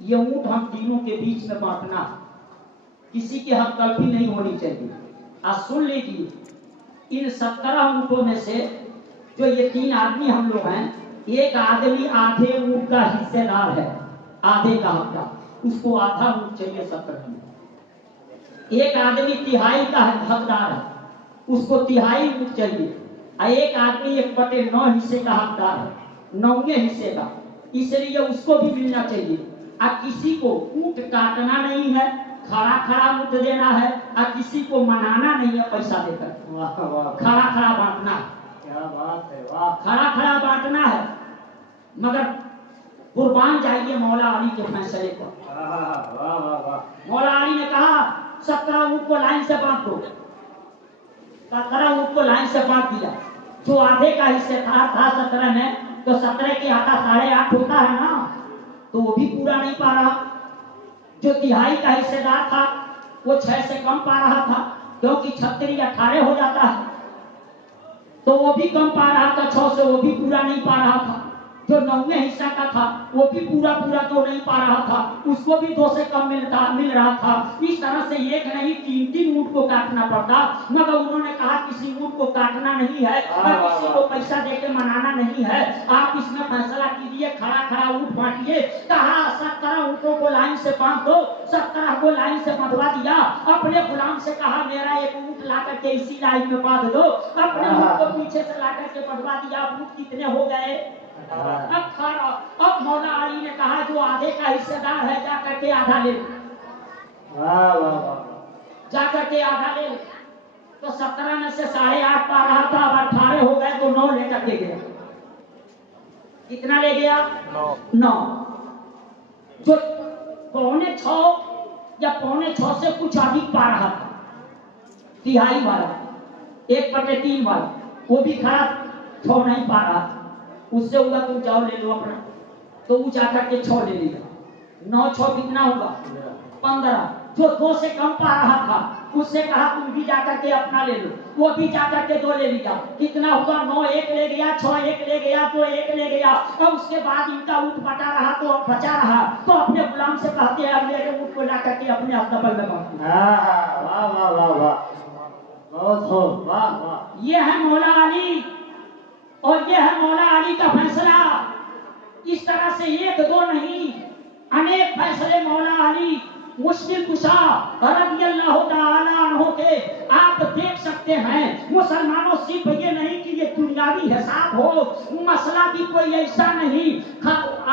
یہ اونٹ ہم تینوں کے بیچ میں بانٹنا ہے، کسی کی حق تلفی نہیں ہونی چاہیے۔ آج سن لیجیے، ان 17 اونٹوں میں سے جو یہ 3 آدمی ہم لوگ ہیں، ایک آدمی آدھے اونٹ کا حصے دار ہے، آدھے کا حقدار، اس کو آدھا اونٹ چاہیے 17 میں۔ ایک آدمی تہائی کا حقدار ہے، اس کو تہائی اونٹ چاہیے، اور ایک آدمی 1/9 حصے کا حقدار ہے، 9ویں حصے کا، اس لیے اس کو بھی ملنا چاہیے۔ اور کسی کو اونٹ کاٹنا نہیں ہے، کھڑا کھڑا اونٹ دینا ہے، اور کسی کو منانا نہیں ہے پیسہ دے کر، واہ واہ، کھڑا کھڑا بانٹنا ہے، کیا بات ہے، واہ کھڑا کھڑا بانٹنا ہے۔ مگر قربان جائیے مولا علی کے فیصلے پر۔ واہ واہ واہ، مولا علی نے کہا 17 اونٹ کو لائن سے بانٹ دو، 17 اونٹ کو لائن سے بانٹ دیا۔ جو آدھے کا حصہ تھا 17 میں، تو 17 کے آدھا 8.5 ہوتا ہے نا، تو وہ بھی پورا نہیں پا رہا۔ جو تہائی کا حصہ دار تھا وہ 6 سے کم پا رہا تھا، کیونکہ 36 18 ہو جاتا ہے، تو وہ بھی کم پا رہا تھا 6 سے، وہ بھی پورا نہیں پا رہا تھا۔ جو 9ویں حصہ کا تھا وہ بھی پورا تو نہیں پا رہا تھا، اس کو بھی 2 سے کم مل رہا تھا۔ اس طرح سے ایک نہیں 3 اونٹ کو کاٹنا پڑتا، مگر انہوں نے کہا کسی اونٹ کو کاٹنا نہیں ہے، کسی کو پیسہ دے کے منانا نہیں ہے، آپ اس میں فیصلہ کیجیے، کھڑا کھڑا اونٹ بانٹیے۔ کہا 17 اونٹوں کو لائن سے باندھ دو، 17 کو لائن سے بندھوا دیا۔ اپنے غلام سے کہا میرا ایک اونٹ لا کر کے اسی لائن میں باندھ دو، اپنے اونٹ کو پیچھے سے لا کر کے بندھوا دیا۔ اونٹ کتنے ہو گئے؟ اب مولا علی نے کہا جو آدھے کا حصہ دار ہے جا کر کے آدھا لے لو، واہ واہ واہ، جا کر کے آدھا لے لو۔ تو 17 میں سے 8.5 پا رہا تھا، اب 18 ہو گئے تو 9 لے کر کے گیا۔ کتنا لے گیا؟ 9۔ جو 6.25 یا 6.25 سے کچھ ادھک پا رہا تھا، تہائی والا 1/3 والا، وہ بھی کھڑا 6 نہیں پا رہا تھا، اس سے ہوگا تم جاؤ لے لو اپنا، تو وہ جا کر کے 6 لے لیا۔ 9 6 کتنا ہوگا؟ 15۔ جو 2 سے کم پا رہا تھا اس سے کہا تم بھی جا کر کے اپنا لے لو، وہ بھی جا کر کے 2 لے لیا۔ کتنا ہوگا؟ 9 1 لے گیا، 6 1 لے گیا، 2 1 لے گیا۔ اور اس کے بعد ان کا اونٹ بٹا رہا تو بچا رہا، تو اپنے غلام سے کہتے ہیں میرے اونٹ کو لا کر کے اپنے استقبال میں باندھ دو۔ واہ واہ واہ واہ، بہت خوب، واہ واہ، یہ ہے مولا علی، اور یہ ہے مولا علی کا فیصلہ۔ اس طرح سے 1 2 نہیں، انیک فیصلے مولا علی مشکل کشا رضی اللہ تعالی عنہ کے آپ دیکھ سکتے ہیں۔ مسلمانوں صرف یہ نہیں کہ یہ دنیاوی حساب ہو، مسئلہ بھی کوئی ایسا نہیں۔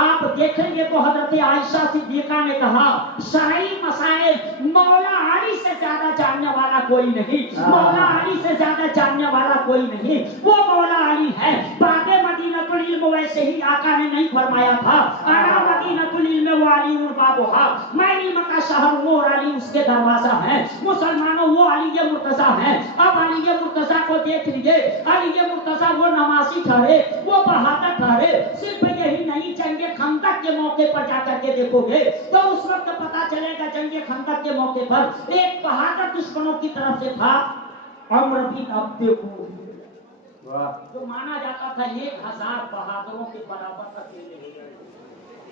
آپ دیکھیں گے تو حضرت عائشہ صدیقہ نے کہا شرعی مسائل مولا علی سے زیادہ جاننے والا کوئی نہیں، مولا علی سے زیادہ جاننے والا کوئی نہیں، وہ مولا علی ہے۔ باب مدینۃ العلم ویسے ہی آقا نے نہیں فرمایا تھا انا مدینۃ العلم وعلی بابھا، میں علم کا شہر ہوں اور علی اس کے دروازہ ہے۔ مسلمانوں وہ علی مرتضیٰ ہیں۔ اب علی مرتضیٰ کو دیکھ لیجئے، علی مرتضیٰ وہ نمازی ٹھہرے، وہ بہادر ٹھہرے۔ صرف یہی نہیں، جنگ خندق کے موقع پر جا کر کے دیکھو گے تو اس وقت پتا چلے گا جنگ خندق کے موقع پر ایک بہادر دشمنوں کی طرف سے تھا عمرو بن عبد جو مانا جاتا تھا 1000 بہادروں کے برابر اکیلے۔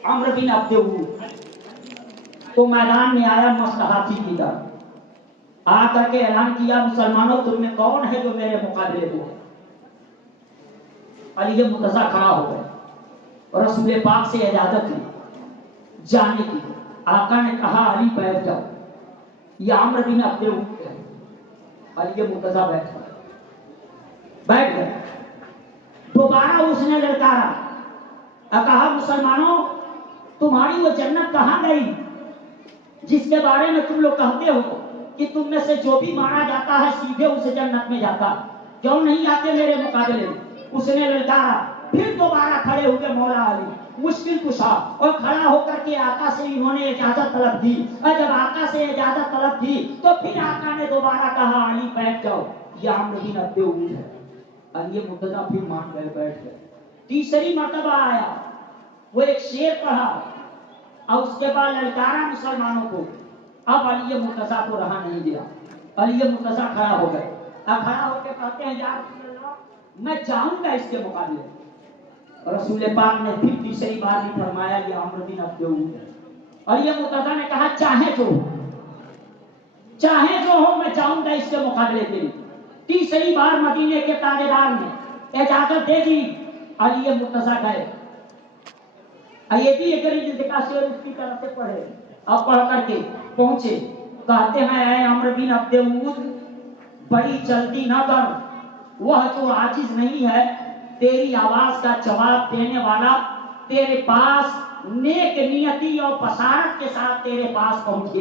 عمرو بن عبد تو میدان میں آیا مصلحاتی کی طرف، آ کر کے اعلان کیا مسلمانوں تم میں کون ہے جو میرے مقابلے ہو؟ علی مرتضیٰ کھڑا ہو گئے، رسول پاک سے اجازت لی جانے کی۔ آقا نے کہا علی بیٹھ جاؤ، یہ عمرو بن عبد ہے۔ علی مرتضیٰ بیٹھ گئے۔ دوبارہ اس نے للکارا، کہا مسلمانوں تمہاری وہ جنت کہاں گئی جس کے بارے میں تم لوگ کہتے ہو کہ تم میں سے جو بھی مارا جاتا ہے سیدھے اس جنت میں جاتا، کیوں نہیں آتے میرے مقابلے میں؟ اس نے للکارا۔ پھر دوبارہ کھڑے ہوئے مولا علی مشکل کشا، اور کھڑا ہو کر کے آقا سے انہوں نے اجازت طلب دی، اور جب آقا سے اجازت طلب دی تو پھر آقا نے دوبارہ کہا علی بیٹھ جاؤ، یہ عمرو بن عبد ہے۔ علی مرتضیٰ پھر مان گئے، بیٹھ گئے۔ تیسری مرتبہ آیا، وہ ایک شعر پڑھا اور اس کے بعد للکارا مسلمانوں کو۔ اب علی مرتضیٰ کو رہا نہیں دیا، علی مرتضیٰ کھڑا ہو گئے، کھڑا ہو کے کہتے ہیں یا رسول اللہ میں جاؤں گا اس کے مقابلے۔ رسول پاک نے پھر تیسری بار بھی فرمایا یہ عمرو بن عبد ہے۔ اور یہ مرتضیٰ نے کہا چاہے جو ہو میں جاؤں گا اس کے مقابلے کے لیے. تیسری بار مدینے کے تاجدار نے اجازت دے دی. علی مرتضیٰ گئے. یہ بھی ایک ذکر سے اس کی طرف سے پڑھے اور پڑھ کر کے پہنچے. کہتے ہیں اے عمرو بن عبد اود بڑی جلدی نہ کر، وہ جو عاجز نہیں ہے تیری آواز کا جواب دینے والا تیرے پاس نیک نیتی اور بصارت کے ساتھ تیرے پاس پہنچ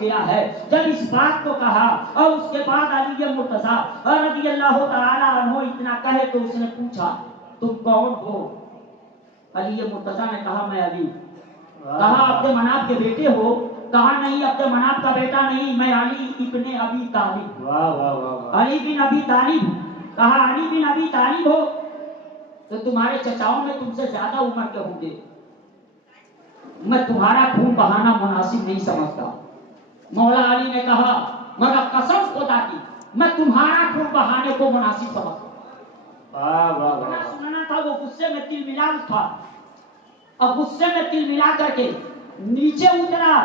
گیا ہے. جب اس بات کو کہا اور اس کے بعد علی مرتضیٰ رضی اللہ تعالی عنہ اتنا کہے تو اس نے پوچھا تم کون ہو؟ علی مرتضیٰ نے کہا میں علی. کہا عبد مناف کے بیٹے ہو؟ کہا نہیں عبد مناف کا بیٹا نہیں، میں علی ابن ابی طالب. علی بن ابی طالب. کہا علی بن ابی طالب ہو تو تمہارے چچاؤں میں تم سے زیادہ عمر کے ہوں گے، میں تمہارا خون بہانا مناسب نہیں سمجھتا. مولا علی نے کہا مگر قسم خدا کی میں تمہارا خون بہانے کو مناسب سمجھتا. سننا تھا وہ غصے میں تل ملا اٹھا اور غصے میں تل ملا کر کے نیچے اترا.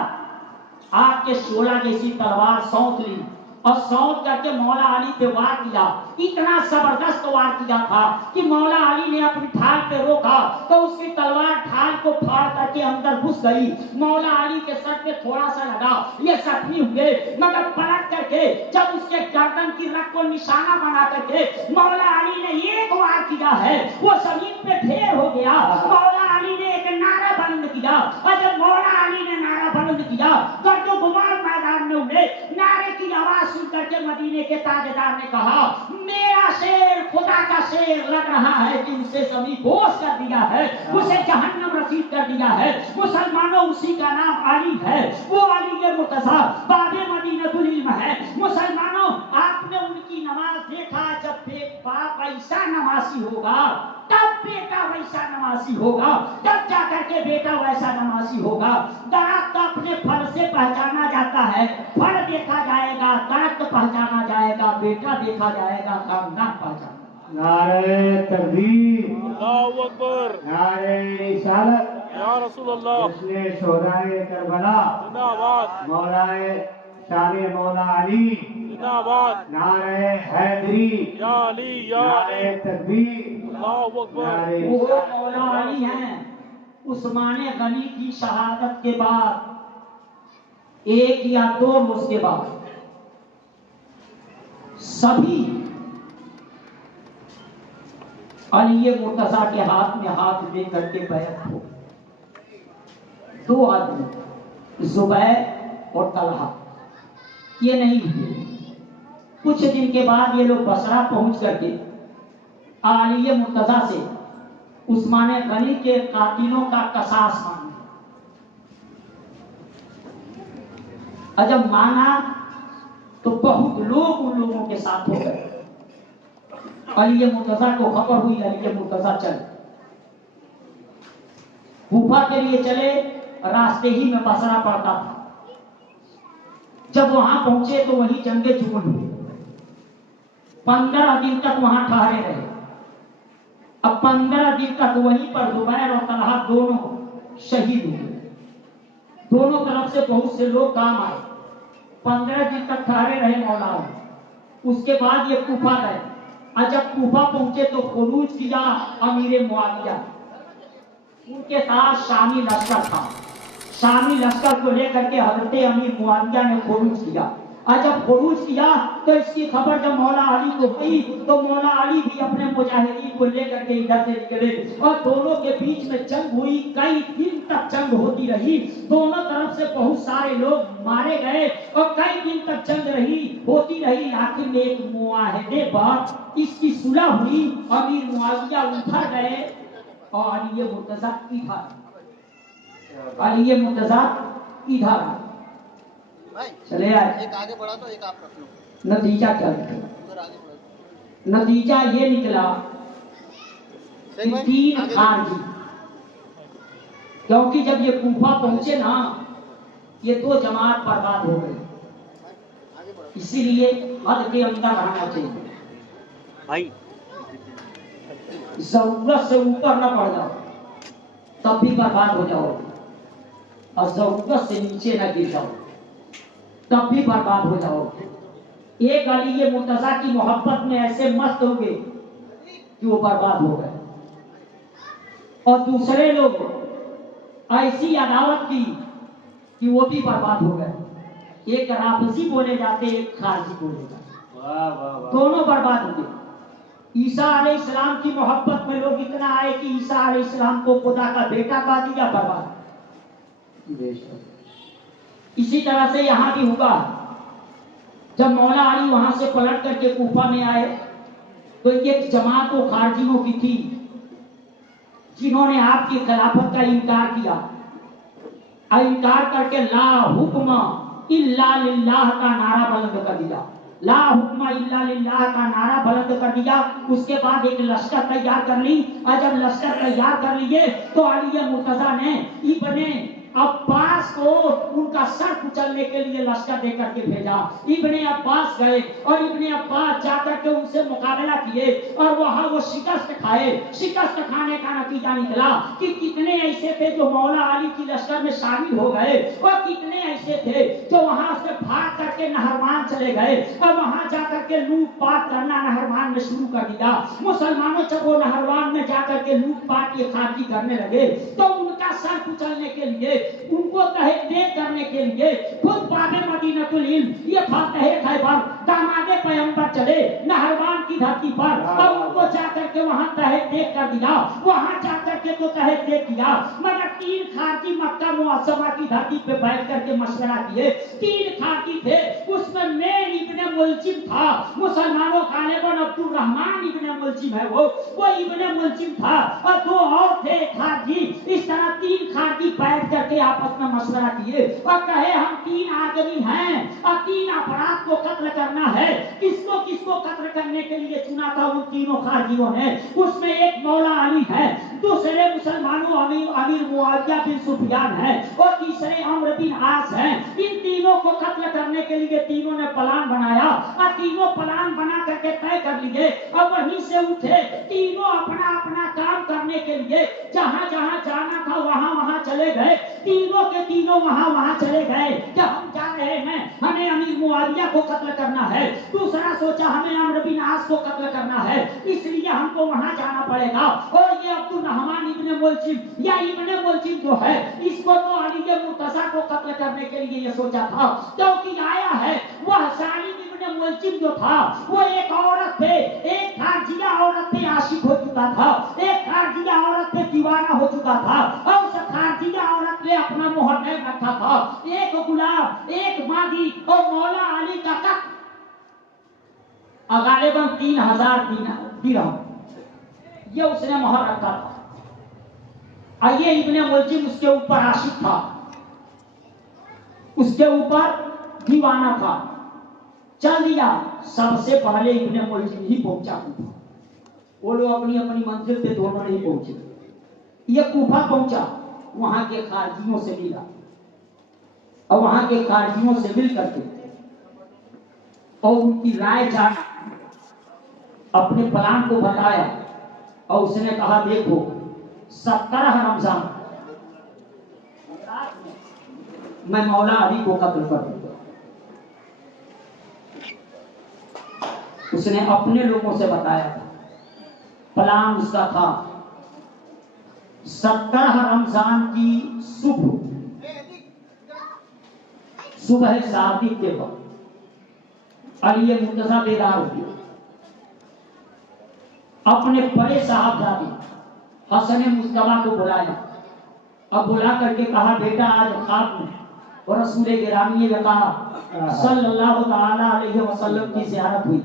آپ کے شعلہ جیسی تلوار سونت لی اور سونت کر کے مولا علی پہ وار کیا. اتنا زبردست وار کیا تھا کہ مولا علی نے اپنی ڈھال پہ روکا تو اس کی تلوار ڈھال کو پھاڑ کر کے اندر گھس گئی. مولا علی کے سر پہ تھوڑا سا لگا، یہ زخمی ہوئے، مگر پلٹ کر کے جب اس کے گردن کی رگ کو نشانہ بنا کر کے مولا علی نے ایک وار کیا ہے وہ زمین پہ ڈھیر ہو گیا. مولا علی نے ایک نعرہ بلند کیا اور جب مولا علی نے نعرہ بلند کیا گرد و غبار میدان میں اڑے. نعرے کی آواز سن کر کے مدینے کے تاجدار نے کہا میرا شیر خدا کا شیر لگ رہا ہے کہ اسے زمین بوس کر دیا ہے، اسے جہنم رسید کر دیا ہے. مسلمانوں اسی کا نام علی ہے، وہ علی مرتضیٰ باب مدینۃ العلم ہے. مسلمانوں آپ نے ان کی نماز دیکھا، جب باپ ایسا نمازی ہوگا تب بیٹا ویسا نمازی ہوگا، تب جا کر کے بیٹا ویسا نمازی ہوگا. درخت اپنے پھل سے پہچانا جاتا ہے، پھل دیکھا جائے گا، درخت پہچانا جائے گا، بیٹا دیکھا جائے گا، خاندان پہچانا. نعرہ تکبیر، اللہ اکبر، نعرہ رسالت یا رسول اللہ، اس نے شہدائے کربلا زندہ آباد، مولا شان مولا علی زندہ آباد، نعرہ حیدری، یا علی یا علی، نعرہ تکبیر، اللہ اکبر. نعرہ وہ مولا علی ہیں. عثمان غنی کی شہادت کے بعد ایک یا دو روز کے بعد سبھی علی مرتضیٰ کے ہاتھ میں ہاتھ دے کر کے بیعت ہو. دو آدمی زبیر اور طلحہ یہ نہیں ہوئے. کچھ دن کے بعد یہ لوگ بصرہ پہنچ کر کے علی مرتضیٰ سے عثمان غنی کے قاتلوں کا قصاص مانگا. اور جب مانا تو بہت لوگ ان لوگوں کے ساتھ ہو گئے. علی مرتضیٰ کو خبر ہوئی، علی مرتضیٰ چلے کوفہ کے لیے چلے. راستے ہی میں بصرہ پڑتا تھا. جب وہاں پہنچے تو وہی جنگ جمل ہوئی. 15 دن تک وہاں ٹھہرے رہے. اب 15 دن تک وہیں پر زبیر اور طلحہ دونوں شہید ہوئے. دونوں طرف سے بہت سے لوگ کام آئے. 15 دن تک ٹھہرے رہے مولا. اس کے بعد یہ کوفہ گئے. اور جب کوفہ پہنچے تو خروج کیا امیر معاویہ. ان کے ساتھ شامی لشکر تھا. شامی لشکر کو لے کر کے حضرت امیر معاویہ نے خروج کیا. اور جب خروج کیا تو اس کی خبر جب مولا علی کو ہوئی تو مولا علی بھی اپنے مجاہدین کو لے کر کے ادھر سے نکلے اور دونوں کے بیچ میں جنگ ہوئی. کئی دن تک جنگ ہوتی رہی. دونوں طرف سے بہت سارے لوگ مارے گئے اور کئی دن تک جنگ ہوتی رہی. آخر میں ایک معاہدے پر اس کی صلح ہوئی. امیر معاویہ ادھر گئے اور علی مرتضیٰ ادھر چلے آئے. ایک آگے بڑھا تو ایک آپ رکھ لو. نتیجہ کیا ادھر آگے بڑھا. نتیجہ یہ نکلا کہ تین خارجی، کیونکہ جب یہ کوفہ پہنچے نا یہ دو جماعت برباد ہو گئی. آگے بڑھا. اسی لیے حد کے اندر رہنا چاہیے. بھائی ضرورت سے اوپر نہ پڑ جاؤ تب بھی برباد ہو جاؤ. اور ضرورت سے نیچے نہ گر جاؤ تب بھی برباد ہو جاؤ. ایک علی مرتضیٰ کی محبت میں ایسے مست ہو گئے کہ وہ برباد ہو گئے، اور دوسرے لوگ ایسی عداوت کی کہ وہ بھی برباد ہو گئے. ایک رافضی بولے جاتے، ایک خارجی بولے جاتے، دونوں برباد ہو گئے. عیسیٰ علیہ السلام کی محبت میں لوگ اتنا آئے کہ عیسیٰ علیہ السلام کو خدا کا بیٹا کہا دیا، برباد. اسی طرح سے یہاں بھی ہوا. جب مولا علی وہاں سے پلٹ کر کے کوفہ میں آئے تو ایک جماعت و خارجیوں کی تھی جنہوں نے آپ کی خلافت کا انکار کیا، انکار کر کے لا حکم الا للہ کا نعرہ بلند کر دیا. لا حکم الا للہ کا نعرہ بلند کر دیا. اس کے بعد ایک لشکر تیار کر لی، اور جب لشکر تیار کر لیے تو علی مرتضیٰ نے ابن عباس کو ان کا سر کچلنے کے لیے لشکر دے کر کے بھیجا. ابن عباس گئے اور ابن عباس جا کر کے ان سے مقابلہ کیے اور وہاں وہ شکست کھائے. شکست کھانے کا نتیجہ نکلا کہ کتنے ایسے تھے جو مولا علی کی لشکر میں شامل ہو گئے، اور کتنے ایسے تھے جو وہاں سے بھاگ کر کے نہروان چلے گئے اور وہاں جا کر کے لوٹ پاٹ کرنا نہروان میں شروع کر دیا. مسلمانوں جب وہ نہروان میں جا کر کے لوٹ پاٹ یہ خارجی کرنے لگے تو ان کا سر کچلنے کے لیے، ان کو تحت کرنے کے لیے خود باب مدینہ العلم یہ فاتح خیبر داماد پیغمبر چلے نہروان کی دھرتی پر، اور ان کو جا کر کے وہاں تحت کر دیا. وہاں جا کر کے تو تحت کیا، مگر 3 خارجی مکہ معظمہ کی دھرتی پہ بیٹھ کر کے مشورہ کیے. 3 خارجی تھے، اس میں مین ابن ملجم تھا. مسلمانوں غالباً عبد الرحمن ابن ملجم ہے، وہ ابن ملجم تھا، اور 2 اور تھے خارجی. اس طرح 3 خارجی بیٹھ کر کے آپس میں مشورہ کیے اور کہے ہم 3 آدمی ہیں اور 3 افراد کو قتل کرنا ہے. کس کو قتل کرنے کے لیے چنا تھا ان تینوں خارجیوں نے؟ اس میں ایک مولا علی ہے، دوسرے مسلمانوں امیر معاویہ بن سفیان ہے، اور تیسرے عمرو بن عاص ہیں. ان تینوں کو قتل کرنے کے لیے تینوں نے پلان بنایا اور تینوں پلان بنا کر کے طے کر لیے اور وہیں سے اٹھے. تینوں اپنا اپنا کام کرنے کے لیے جہاں جہاں جانا تھا وہاں چلے گئے. تینوں کے تینوں وہاں چلے گئے کہ ہم جا رہے ہیں، ہمیں امیر معاویہ کو قتل کرنا ہے. دوسرا سوچا ہمیں عمرو بن عاص کو قتل کرنا ہے، اس لیے ہم کو وہاں جانا پڑے گا. اور یہ عبد الرحمن ابن ملجم یا ابن ملجم جو ہے، اس کو تو علی مرتضیٰ کو قتل کرنے کے لیے یہ سوچا تھا، کیونکہ آیا ہے وہ سالم ابن ملجم جو تھا وہ ایک عورت پہ، ایک خارجیہ عورت پہ عاشق ہو چکا تھا، ایک خارجیہ عورت پہ دیوانہ ہو چکا تھا، اور اس خارجیہ عورت نے اپنا مہر نہیں رکھا تھا. ایک غلام، ایک مادی اور مولا علی کا قتل، غالباً 3000 درہم یہ اس نے مہر رکھا تھا. اور یہ ابن ملجم اس کے اوپر عاشق تھا، اس کے اوپر دیوانہ تھا. چل دیا. سب سے پہلے ابن ملجم ہی پہنچا کوفہ. وہ لوگ اپنی اپنی منزل پہ دونوں نہیں پہنچے. یہ کوفہ پہنچا، وہاں کے خارجیوں سے ملا، اور وہاں کے خارجیوں سے مل کر کے اور ان کی رائے جانا، اپنے پلان کو بتایا. اور اس نے کہا دیکھو 17 رمضان میں مولا علی کو قتل کر دوں گا. اس نے اپنے لوگوں سے بتایا تھا، پلان اس کا تھا 17 رمضان کی صبح صادق کے وقت علی مرتضیٰ بیدار ہو گیا. اپنے بڑے صاحبزادے حسن مصطفیٰ کو بلایا اور بلا کر کے کہا بیٹا آج خواب میں اور رسول گرامی نے کہا صلی اللہ تعالی علیہ وسلم کی زیارت ہوئی.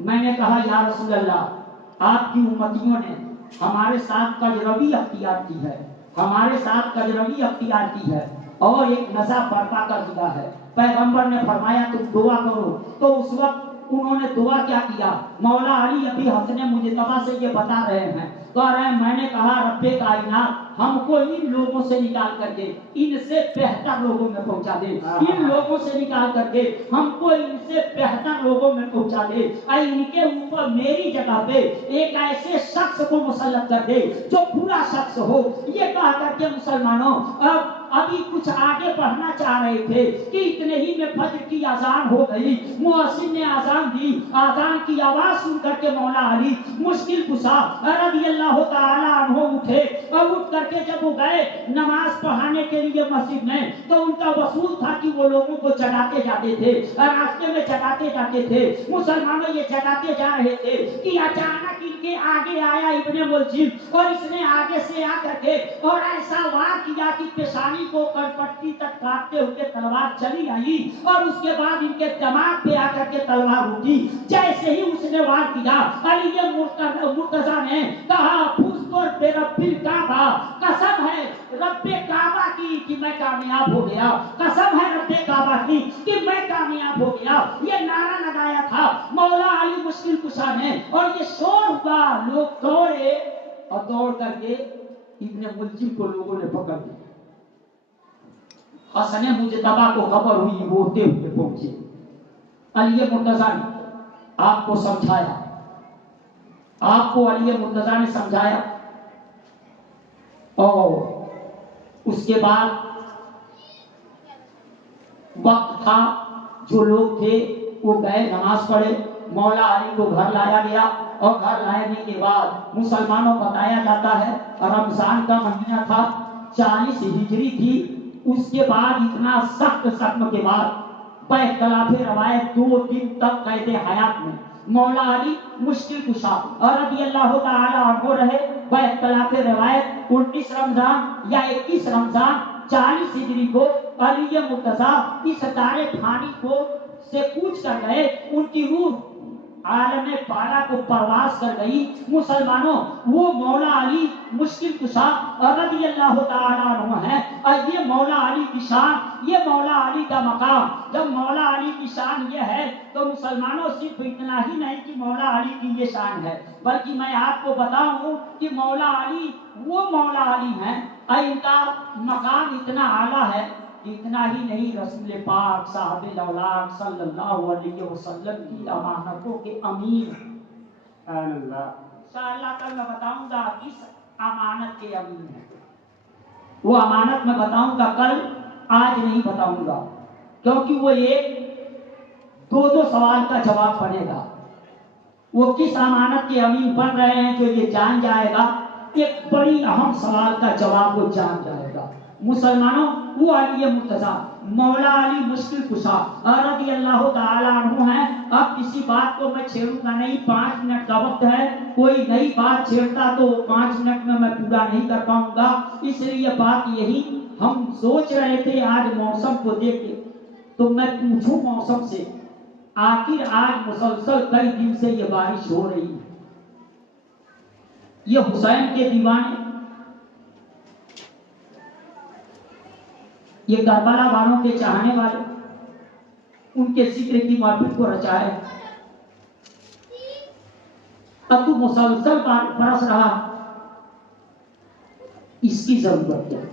میں نے کہا یا رسول اللہ آپ کی امتیوں نے ہمارے ساتھ کجروی اختیار کی ہے، ہمارے ساتھ کجروی اختیار کی ہے اور ایک نزا برپا کر دیا ہے. پیغمبر نے فرمایا تم دعا کرو. تو اس وقت انہوں نے دعا کیا کیا؟ مولا علی ابھی حسن مجتبیٰ سے یہ بتا رہے ہیں کہہ رہے ہیں میں نے کہا رب کائنات ہم کو ان لوگوں سے نکال کر کے ان سے بہتر لوگوں میں پہنچا دے، ان لوگوں سے نکال کر کے ہم کو ان سے بہتر لوگوں میں پہنچا دے، اور ان کے اوپر میری جگہ پہ ایک ایسے شخص کو مسلط کر دے جو برا شخص ہو۔ یہ کہا کر کے مسلمانوں ابھی کچھ آگے بڑھنا چاہ رہے تھے کہ اتنے ہی میں فجر کی اذان ہو گئی، مؤذن نے اذان دی، اذان کی آواز سن کر کے مولا علی مشکل کشا رضی اللہ تعالی عنہ اٹھے، اور اٹھ کر کے جب وہ گئے نماز پڑھانے کے لیے مسجد میں تو ان کا وصول تھا کہ وہ لوگوں کو چڑھاتے جاتے تھے، راستے میں چڑھاتے جاتے تھے۔ مسلمانوں یہ چڑھاتے جا رہے تھے کہ اچانک ان کے آگے آیا ابن ملجم، اور اس نے آگے سے آ کر کے اور ایسا وار کیا کہ پیشانی کو کرپٹی تک کاٹتے ہوئے تلوار چلی آئی، اور اس کے بعد ان کے دماغ پہ آ کر کے تلوار اٹھی۔ جیسے ہی اس نے وار کیا علی مرتضیٰ نے کہا پھوس بے رب الکعبہ، قسم ہے رب کعبہ کی کہ میں کامیاب ہو گیا، قسم ہے رب کعبہ کی کہ میں کامیاب ہو گیا۔ یہ نعرہ لگایا تھا مولا علی مشکل کشا نے، اور یہ شور ہوا، لوگ دوڑے اور دوڑ کر کے ابن ملجم کو لوگوں نے پکڑ لیا۔ حسن مجتبیٰ کو خبر ہوئی، وہ ہوتے ہوئے پہنچے، علی مرتضیٰ نے آپ کو سمجھایا، آپ کو علی مرتضیٰ نے سمجھایا، اور اس کے بعد وقت تھا، جو لوگ تھے وہ گئے نماز پڑھے، مولا علی کو گھر لایا گیا، اور گھر لانے کے بعد مسلمانوں بتایا جاتا ہے رمضان کا مہینہ تھا، 40 ہجری تھی۔ اس کے بعد اتنا سخت صدمہ کے بعد باختلاف روایت 2 دن تک قید حیات میں مولا علی مشکل کشا اور رضی اللہ تعالی عنہ رہے۔ باختلاف روایت 19 رمضان یا 21 رمضان 40 ہجری کو علی مرتضیٰ اس دار فانی کو سے پوچھ کر گئے، ان کی روح عالم پارا کو پرواز کر گئی۔ مسلمانوں وہ مولا علی مشکل کشا اور رضی اللہ تعالی عنہ ہے، اور یہ مولا علی کی شان، یہ مولا علی کا مقام۔ جب مولا علی کی شان یہ ہے تو مسلمانوں صرف اتنا ہی نہیں کہ مولا علی کی یہ شان ہے، بلکہ میں آپ کو بتاؤں کہ مولا علی وہ مولا علی ہیں، اور ان کا مقام اتنا اعلیٰ ہے، اتنا ہی نہیں رسول پاک صاحب الاولاق صلی اللہ علیہ وسلم کی امانتوں کے امین ہیں۔ انشاءاللہ کل میں بتاؤں گا کس امانت کے امین ہیں، وہ امانت میں بتاؤں گا کل، آج نہیں بتاؤں گا، کیونکہ وہ ایک 2 سوال کا جواب بنے گا۔ وہ کس امانت کے امین بن رہے ہیں جو یہ جان جائے گا، ایک بڑی اہم سوال کا جواب وہ جان جائے گا۔ مسلمانوں وہ علی مرتضیٰ مولا علی مشکل کشا رضی اللہ تعالی عنہ ہیں۔ اب کسی بات کو میں چھیڑوں گا نہیں، 5 منٹ کا وقت ہے، کوئی نئی بات چھیڑتا تو 5 منٹ میں پورا نہیں کر پاؤں گا، اس لیے بات یہی ہم سوچ رہے تھے آج موسم کو دیکھ کے تو میں پوچھوں موسم سے، آخر آج مسلسل کئی دن سے یہ بارش ہو رہی ہے، یہ حسین کے دیوانے، یہ کربلا والوں کے چاہنے والے، ان کے ذکر کی محفل کو رچائے، اب تو مسلسل برس رہا، اس کی ضرورت ہے۔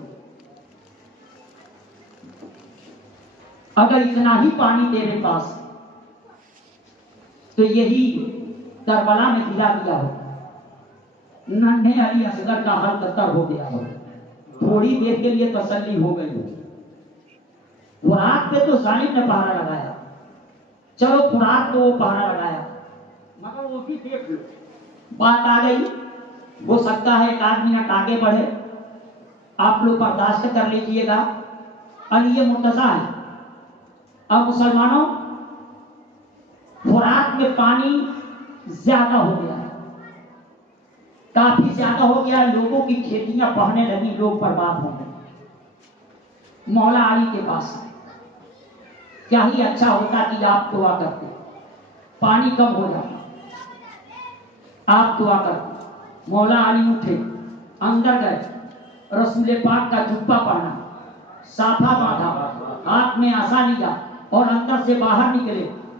اگر اتنا ہی پانی تیرے پاس تو یہی کربلا میں گرا دیا ہو، ننھے علی اصغر کا حال قطر ہو گیا ہو، تھوڑی دیر کے لیے تسلی ہو گئی ہو۔ فرات پہ تو ظالم نے پہرا لگایا، چلو فرات تو وہ پہرا لگایا، مگر وہ بھی دیکھ لو، بات آ گئی، ہو سکتا ہے 1 منٹ آگے بڑھے، آپ لوگ برداشت کر لیجئے گا، علی مرتضیٰ ہے۔ اب مسلمانوں فرات میں پانی زیادہ ہو گیا ہے، کافی زیادہ ہو گیا، لوگوں کی کھیتیاں بہنے لگی، لوگ برباد ہو گئے۔ مولا علی کے پاس کیا ہی اچھا ہوتا کہ آپ دعا کرتے، پانی کم ہو جاتا، آپ دعا کرتے۔ مولا علی اٹھے، اندر گئے، رسول پاک کا جبہ پہنا، صافہ باندھا، ہاتھ میں عصا لیا، اور اندر سے باہر نکلے،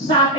7